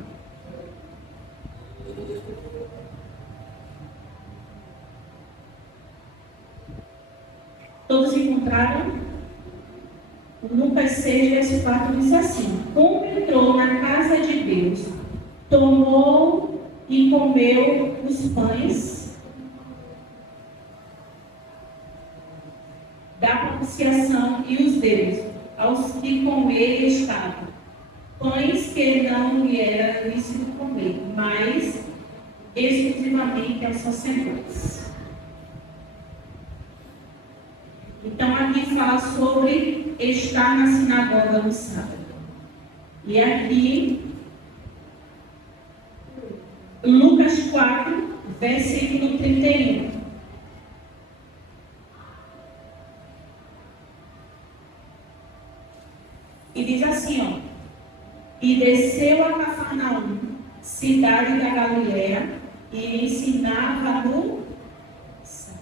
encontraram? Lucas 6, verso 4 diz assim: como entrou na casa de Deus, tomou e comeu os pães da propiciação e os deu aos que com ele estavam. Pães que não lhe era lícito comer, mas exclusivamente aos sacerdotes. Então aqui fala sobre estar na sinagoga no sábado. E aqui, Lucas 4, versículo 31. E diz assim, ó: e desceu a Cafarnaum, cidade da Galileia, e ensinava no sábado.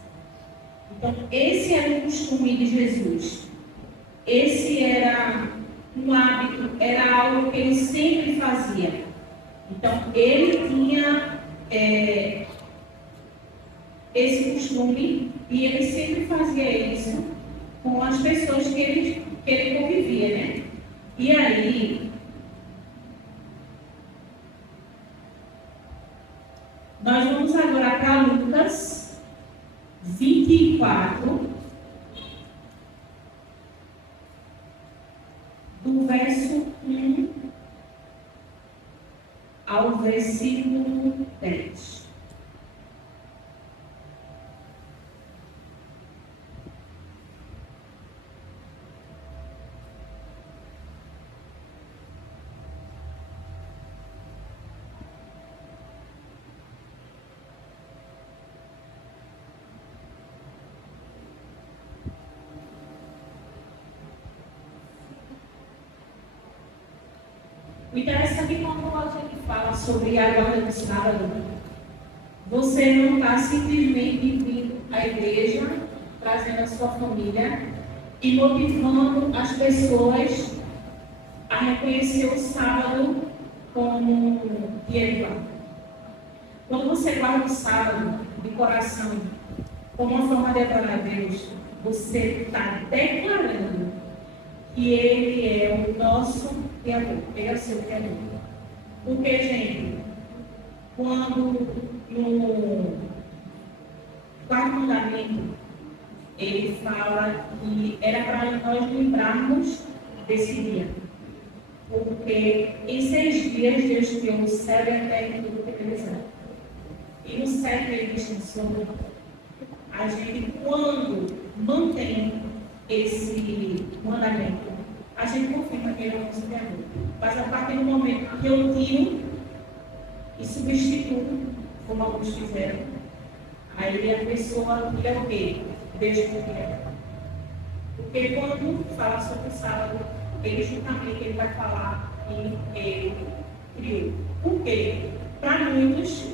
Então, esse era o costume de Jesus. Esse era um hábito, era algo que ele sempre fazia. Então, ele tinha esse costume e ele sempre fazia isso com as pessoas que ele convivia, né? E aí, nós vamos agora para Lucas 24, do verso 1 ao versículo 10. O interessante é que quando a gente fala sobre a guarda do sábado, você não está simplesmente vindo à igreja, trazendo a sua família e motivando as pessoas a reconhecer o sábado como dia de guarda. Quando você guarda o sábado de coração como uma forma de adorar a Deus, você está declarando que Ele é o nosso Criador, Ele é o seu Criador. Porque, gente, quando no quarto mandamento, ele fala que era para nós lembrarmos desse dia. Porque em 6 dias Deus criou o céu e a terra e tudo que eles eram. E no 7 ele descansou. A gente, quando mantém esse mandamento, a gente confirma que ele é o nosso Criador. Mas a partir do momento que eu tiro e substituo, como alguns fizeram, aí a pessoa tira o quê? Deixa o Criador. Porque quando fala sobre o sábado, ele justamente ele vai falar que ele criou. Por quê? Para muitos,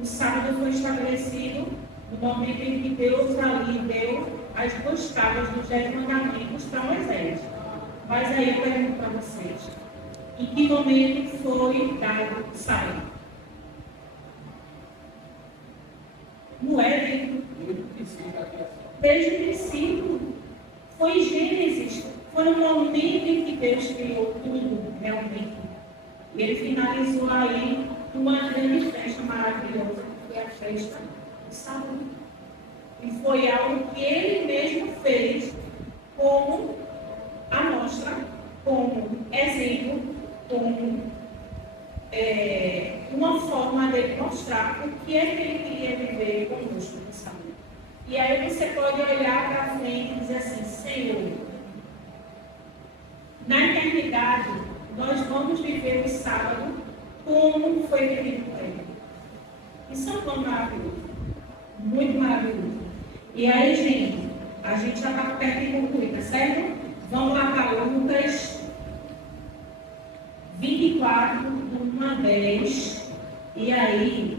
o sábado foi estabelecido no momento em que Deus ali deu as 2 tábuas dos 10 mandamentos para Moisés. Mas aí eu pergunto para vocês, em que momento foi dado o sábado? No Éden, desde o princípio, foi em Gênesis, foi no momento em que Deus criou tudo, realmente. E ele finalizou aí uma grande festa maravilhosa, que foi a festa do sábado. E foi algo que ele mesmo fez como amostra, como exemplo, como uma forma de mostrar o que é que ele queria viver conosco no sábado. E aí você pode olhar para frente e dizer assim: Senhor, na eternidade, nós vamos viver o sábado como foi vivido por ele. Isso é um plano maravilhoso, muito maravilhoso. E aí, gente, a gente já está perto de concluir, tá certo? Vamos lá para Lucas 24, do 1 a 10. E aí,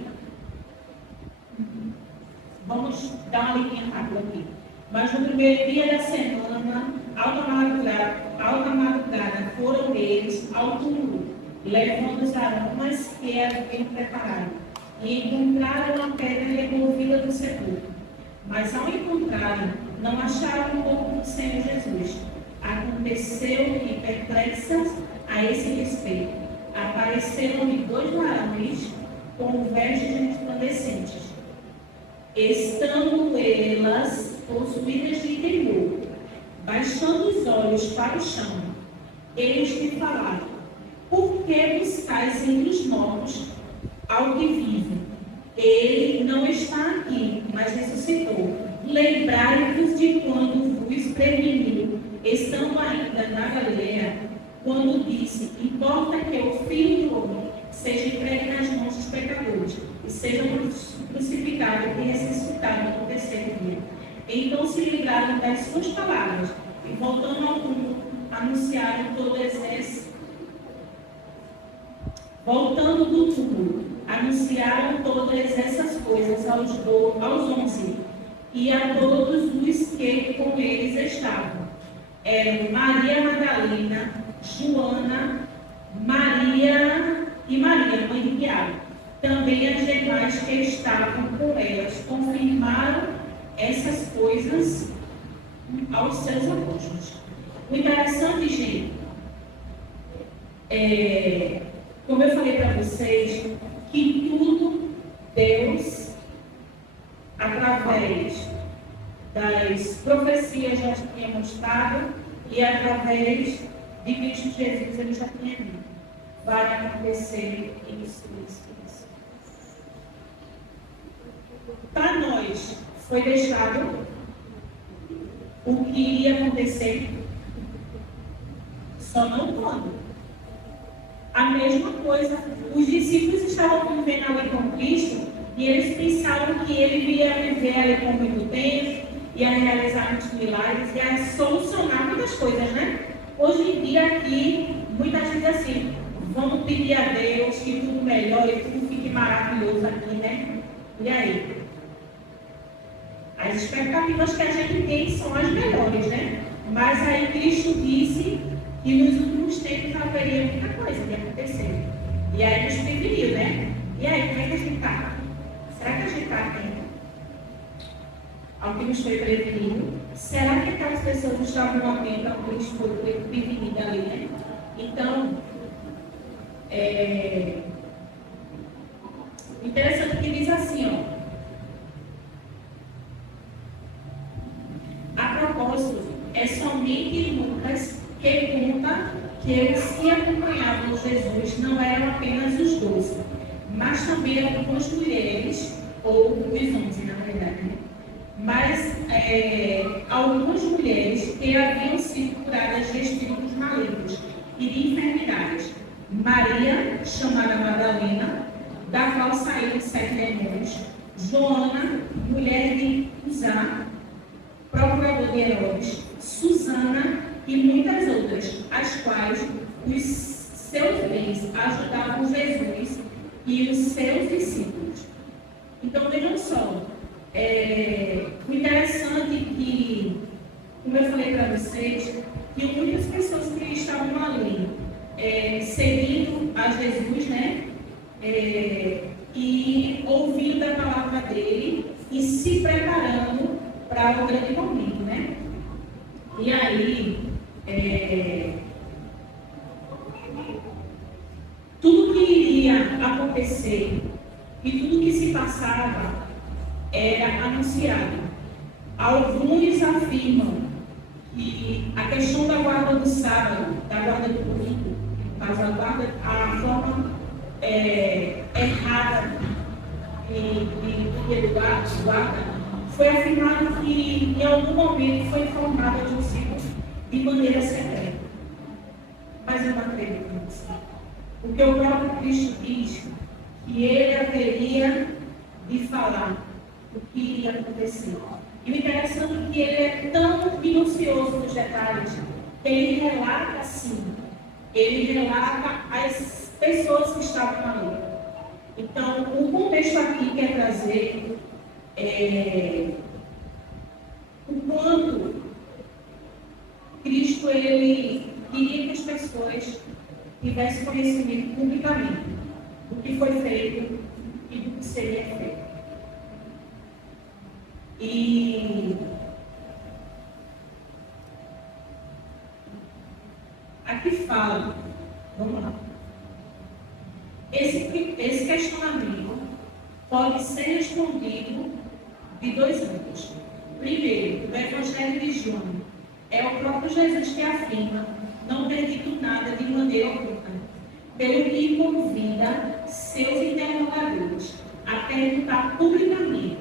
vamos dar uma linha rápida aqui. Mas no primeiro dia da semana, alta madrugada, foram eles ao túmulo, levando os aromas que haviam preparado, e encontraram a pedra removida do sepulcro. Mas ao encontrarem, não acharam o corpo do Senhor Jesus. Aconteceu que, perplexas a esse respeito, apareceram-lhe 2 varões com vestes resplandecentes. Estando elas possuídas de temor, baixando os olhos para o chão, eles lhe falaram: por que buscais entre os mortos ao que vive? Ele não está aqui, mas ressuscitou. Lembrai-vos de quando vos preveniu, estando ainda na Galileia, quando disse: importa que o Filho do Homem seja entregue nas mãos dos pecadores e seja crucificado e ressuscitado no terceiro dia. Então se livraram das suas palavras e, voltando ao mundo, anunciaram todo o exército. Voltando do túmulo, anunciaram todas essas coisas aos 11 e a todos os que com eles estavam. Eram Maria Madalena, Joana, Maria e Maria, mãe de Tiago. Também as demais que estavam com elas confirmaram essas coisas aos seus apóstolos. O interessante, gente, como eu falei para vocês, que tudo Deus, através das profecias, já tinha mostrado, e através de Cristo Jesus, ele já tinha dito: vai acontecer isso. Para nós, foi deixado o que iria acontecer, só não quando. A mesma coisa, os discípulos estavam convivendo ali com Cristo e eles pensavam que ele ia viver ali com muito tempo, ia realizar muitos milagres, ia solucionar muitas coisas, né? Hoje em dia aqui, muita gente diz assim: vamos pedir a Deus que tudo melhore, tudo fique maravilhoso aqui, né? E aí? As expectativas que a gente tem são as melhores, né? Mas aí Cristo disse que nos últimos tempos haveria muita coisa de acontecer. E aí nos preveniu, né? E aí, como é que a gente está? Será que a gente está atento ao que nos foi prevenido? Será que aquelas pessoas estavam atentas ao que nos foi prevenido ali, né? Então, interessante que diz assim, ó. A propósito, é somente Lucas que conta que os que acompanhavam Jesus não eram apenas os 12, mas também algumas mulheres, ou os 11, na verdade, né? Mas algumas mulheres que haviam sido curadas de espíritos malignos e de enfermidades. Maria, chamada Madalena, da qual saíram 7 demônios. Joana, mulher de Uzá, procurador de Herodes. Susana e muitas outras, as quais os seus bens ajudavam Jesus e os seus discípulos. Então vejam só, o interessante que, como eu falei para vocês, que muitas pessoas que estavam ali seguindo a Jesus, né, e ouvindo a palavra dele e se preparando para o grande momento, né? E aí, tudo que iria acontecer e tudo que se passava era anunciado. Alguns afirmam que a questão da guarda do sábado, da guarda do domingo, a forma errada de guarda, foi afirmado que em algum momento foi informado aos discípulos de maneira secreta. Mas eu não acredito nisso. Porque o próprio Cristo diz que ele haveria de falar o que iria acontecer. E o interessante é que ele é tão minucioso nos detalhes que ele relata assim. Ele relata as pessoas que estavam ali. Então, o contexto aqui quer trazer o quanto Cristo ele queria que as pessoas tivessem conhecimento publicamente do que foi feito e do que seria feito. E fala. Vamos lá. Esse questionamento pode ser respondido de dois ângulos. Primeiro, no Evangelho de João, é o próprio Jesus que afirma não ter dito nada de maneira oculta, pelo que convida seus interrogadores a perguntar publicamente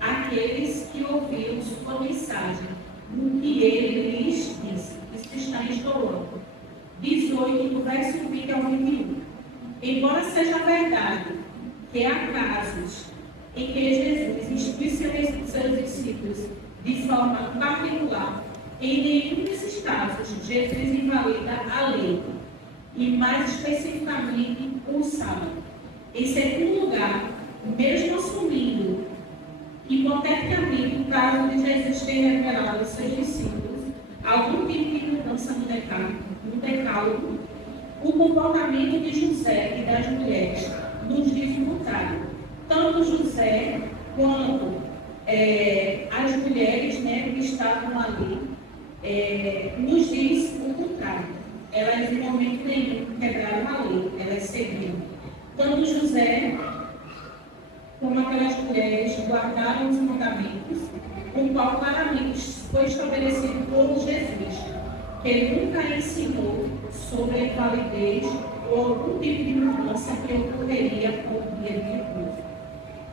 àqueles que ouviram sua mensagem no que ele lhes disse. Isso está em João 18, do verso 20 ao 21. Embora seja verdade que há casos em que Jesus instrui seus discípulos de forma particular, em nenhum desses casos Jesus invalida a lei, e mais especificamente o sábado. Em segundo lugar, mesmo assumindo hipoteticamente o caso de Jesus ter revelado aos seus discípulos algum tipo de mudança no decálogo, o comportamento de José e das mulheres nos diz o contrário. Tanto José quanto as mulheres, né, que estavam ali, nos diz o contrário. Elas, em momento nenhum, quebraram a lei, elas seguiram. Tanto José como aquelas mulheres guardaram os mandamentos, com o qual claramente foi estabelecido por Jesus, que ele nunca ensinou sobre a invalidez ou algum tipo de mudança que ocorreria por dia de repouso.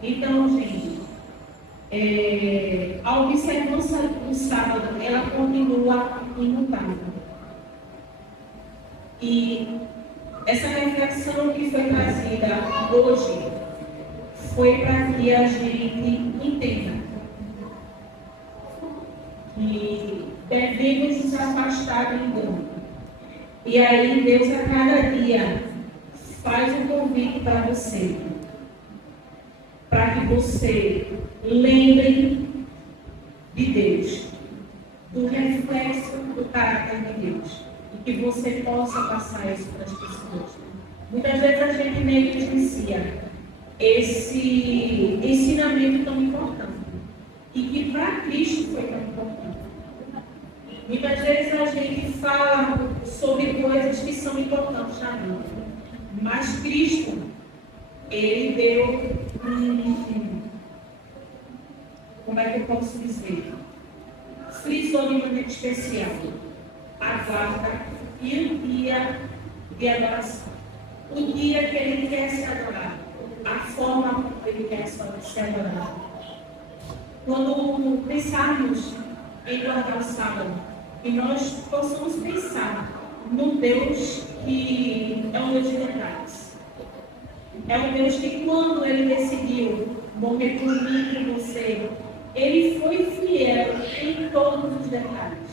Então, gente, a observância do sábado, ela continua imutável. E essa reflexão que foi trazida hoje foi para que a gente entenda que devemos nos afastar do engano. E aí Deus a cada dia faz um convite para você, para que você lembre de Deus, do reflexo do caráter de Deus, e que você possa passar isso para as pessoas. Muitas vezes a gente negligencia esse ensinamento tão importante, e que para Cristo foi tão importante. Muitas vezes a gente fala sobre coisas que são importantes na vida, mas Cristo, ele deu como é que eu posso dizer? Frisou de maneira especial a guarda e o dia de adoração. O dia que ele quer se adorar, a forma como ele quer se adorar. Quando pensarmos em guardar o sábado, e nós possamos pensar no Deus que é um Deus de detalhes. É um Deus que, quando ele decidiu morrer por mim e por você, ele foi fiel em todos os detalhes.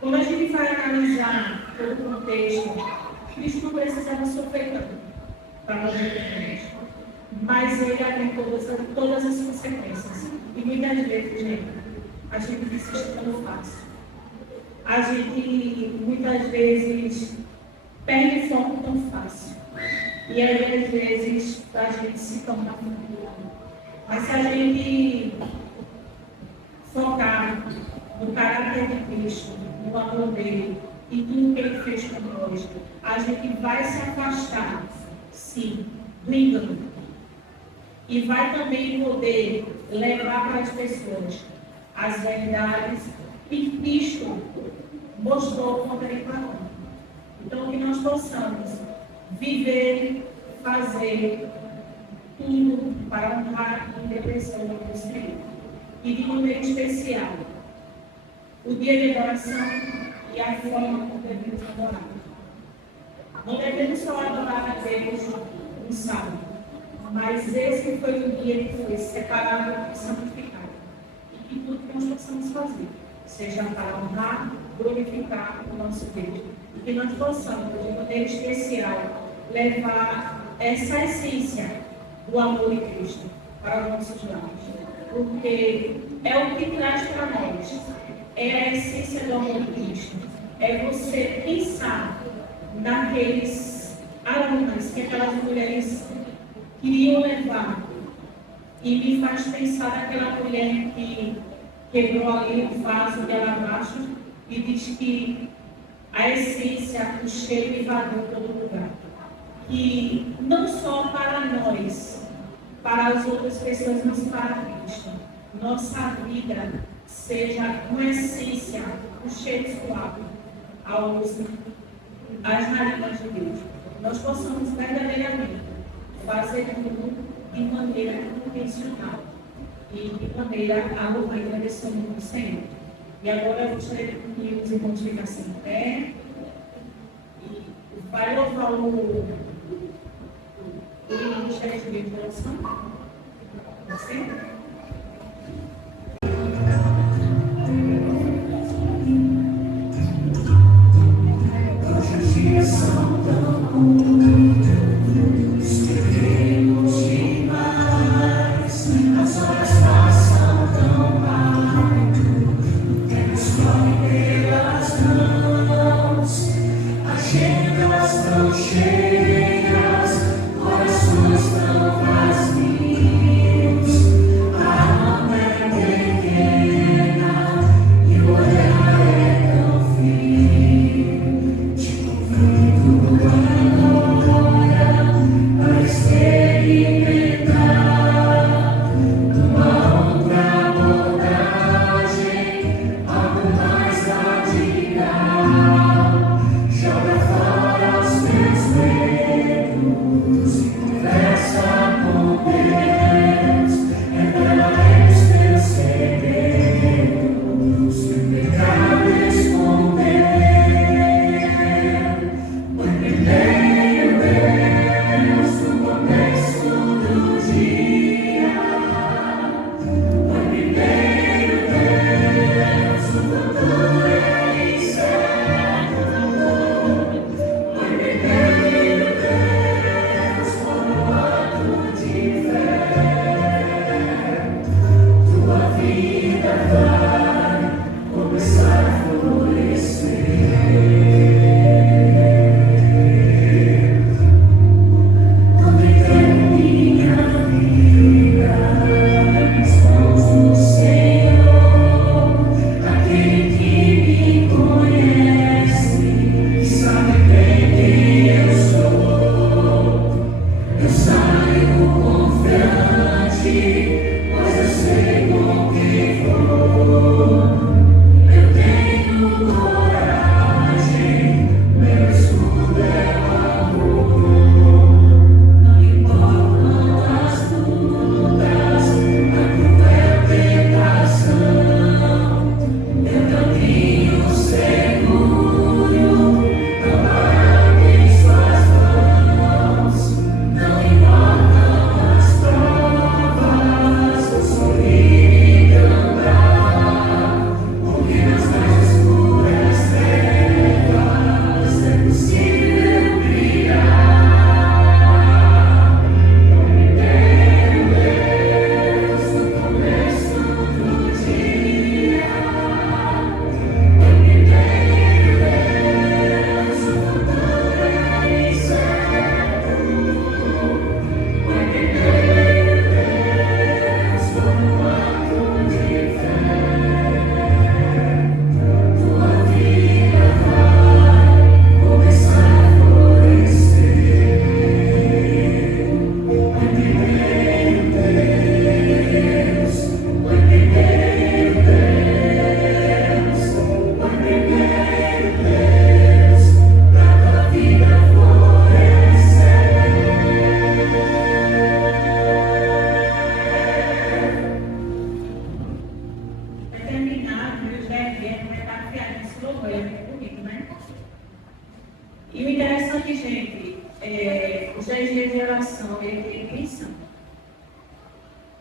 Quando a gente vai analisar todo o contexto, Cristo não precisava sofrer tanto para morrer por nós, mas ele aguentou todas as consequências. E muitas vezes, gente, a gente desiste tão fácil. A gente muitas vezes perde foco tão fácil. E aí, às vezes, a gente se torna frustrado. Mas se a gente focar no caráter de Cristo, no amor dele e tudo que ele fez por nós, a gente vai se afastar, sim, do engano. E vai também poder levar para as pessoas as verdades que Cristo mostrou quando ele falou. Então, que nós possamos viver, fazer tudo para honrar a intervenção do Senhor. E de maneira especial, o dia de adoração e a forma como devemos adorar. Não devemos só adorar a Deus no sábado, mas esse foi o dia que foi separado e santificado. E que tudo que nós possamos fazer seja para honrar, glorificar o nosso Deus. E que nós possamos, de maneira especial, levar essa essência do amor de Cristo para os nossos lares. Porque é o que traz para nós. É a essência do amor de Cristo. É você pensar naqueles alunos que aquelas mulheres queriam levar. E me faz pensar naquela mulher que quebrou ali o vaso de alabastro e diz que a essência, o cheiro invadiu todo lugar. E não só para nós, para as outras pessoas, mas para Cristo. Nossa vida seja uma essência, um cheiro suave às narinas de Deus. Nós possamos verdadeiramente fazer tudo de maneira intencional e de maneira a louvar e agradecer o nome do Senhor. E agora eu gostaria que os irmãos ficassem em pé e vai louvar o Ministério de Oração. Você? Os dias são tão curtos, queremos demais, as horas passam tão rápido, o tempo escorre pelas mãos, agendas tão cheias, corações tão vazios, a alma é pequena e o olhar é tão frio. Te convido agora a experimentar uma outra abordagem, algo mais radical. Joga fora os teus medos e conversa com Deus. Revela os teus segredos, o pecado esconder. Põe primeiro Deus no começo do dia. Põe primeiro Deus, o futuro é incerto. Põe primeiro Deus como ato de fé. Tua vida vai começar a florescer. Quando entrego minha vida nas mãos do Senhor, aquele que me conhece e sabe bem quem eu sou, eu saio confiante, pois eu sei com quem vou. Eu tenho coragem, meu escudo é o amor. Não importam as lutas, a cruel tentação. Meu caminho seguro, amarrado em suas mãos. Não importam as provas, o sorrir e cantar. Porque nas mais escuras trevas é possível brilhar. Primeiro Deus no começo do dia. Primeiro Deus, o futuro é incerto. Primeiro Deus, como ato de fé. Tua vida vai começar a florescer. Primeiro Deus, primeiro Deus, primeiro Deus, pra tua vida florescer. Vai terminar, o José vai estar afiado nesse louvor, é bonito, né? E o interessante, gente, os 10 dias de oração, ele tem intenção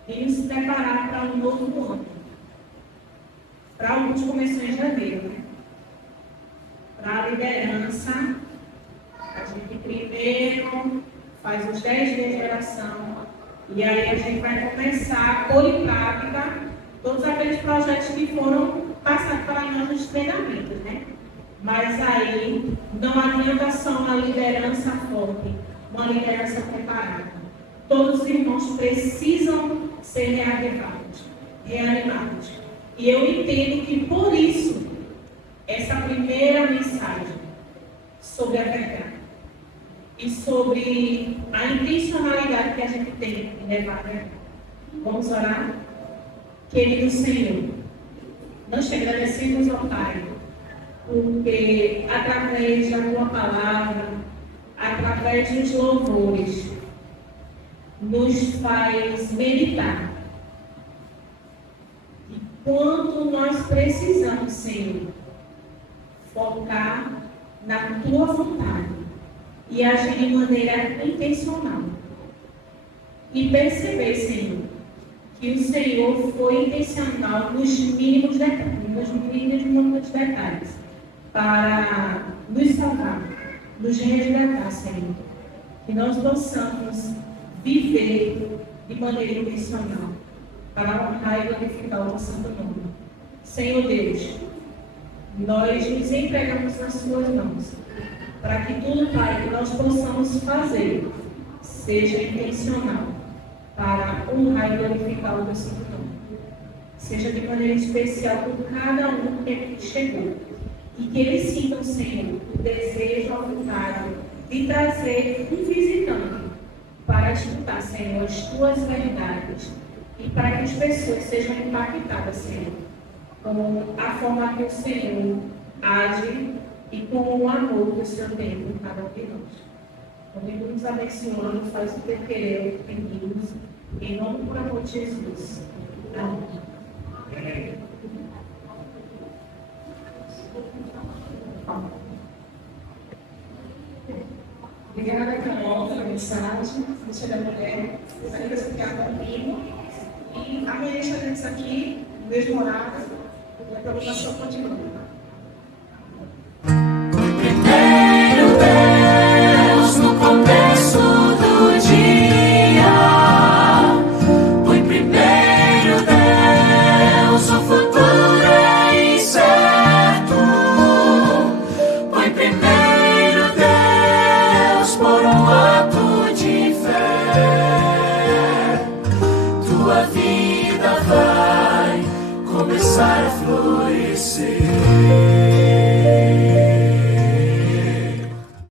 de nos preparar para um novo ano. Para alguns começou em janeiro, né? Para a liderança, a gente primeiro faz os 10 dias de oração e aí a gente vai começar a pôr em prática todos aqueles projetos que foram passados para nós nos treinamentos, né? Mas aí não adianta só uma liderança forte, uma liderança preparada. Todos os irmãos precisam ser reanimados. E eu entendo que por isso, essa primeira mensagem sobre a verdade e sobre a intencionalidade que a gente tem em levar a verdade. Vamos orar? Querido Senhor, nós te agradecemos, ó Pai, porque através da tua palavra, através dos louvores, nos faz meditar de quanto nós precisamos, Senhor, focar na tua vontade e agir de maneira intencional. E perceber, Senhor, que o Senhor foi intencional nos mínimos detalhes, para nos salvar, nos resgatar, Senhor. Que nós possamos viver de maneira intencional, para honrar e glorificar o teu santo nome. Senhor Deus, nós nos entregamos nas suas mãos, para que tudo, Pai, que nós possamos fazer, seja intencional, para honrar e glorificar o teu santo nome. Seja de maneira especial por cada um que aqui chegou. E que eles sintam, Senhor, o desejo, a vontade de trazer um visitante para escutar, Senhor, as tuas verdades e para que as pessoas sejam impactadas, Senhor, com a forma que o Senhor age e com o amor que o Senhor tem por cada um de nós. Continua nos abençoando, faz o teu querer, o que pedimos, em nome do amor de Jesus. Amém. Obrigada, Carol, pela mensagem. Deixa da mulher. Gostaria que você ficar comigo. E amanhã estaremos aqui, no mesmo horário, e a programação continua.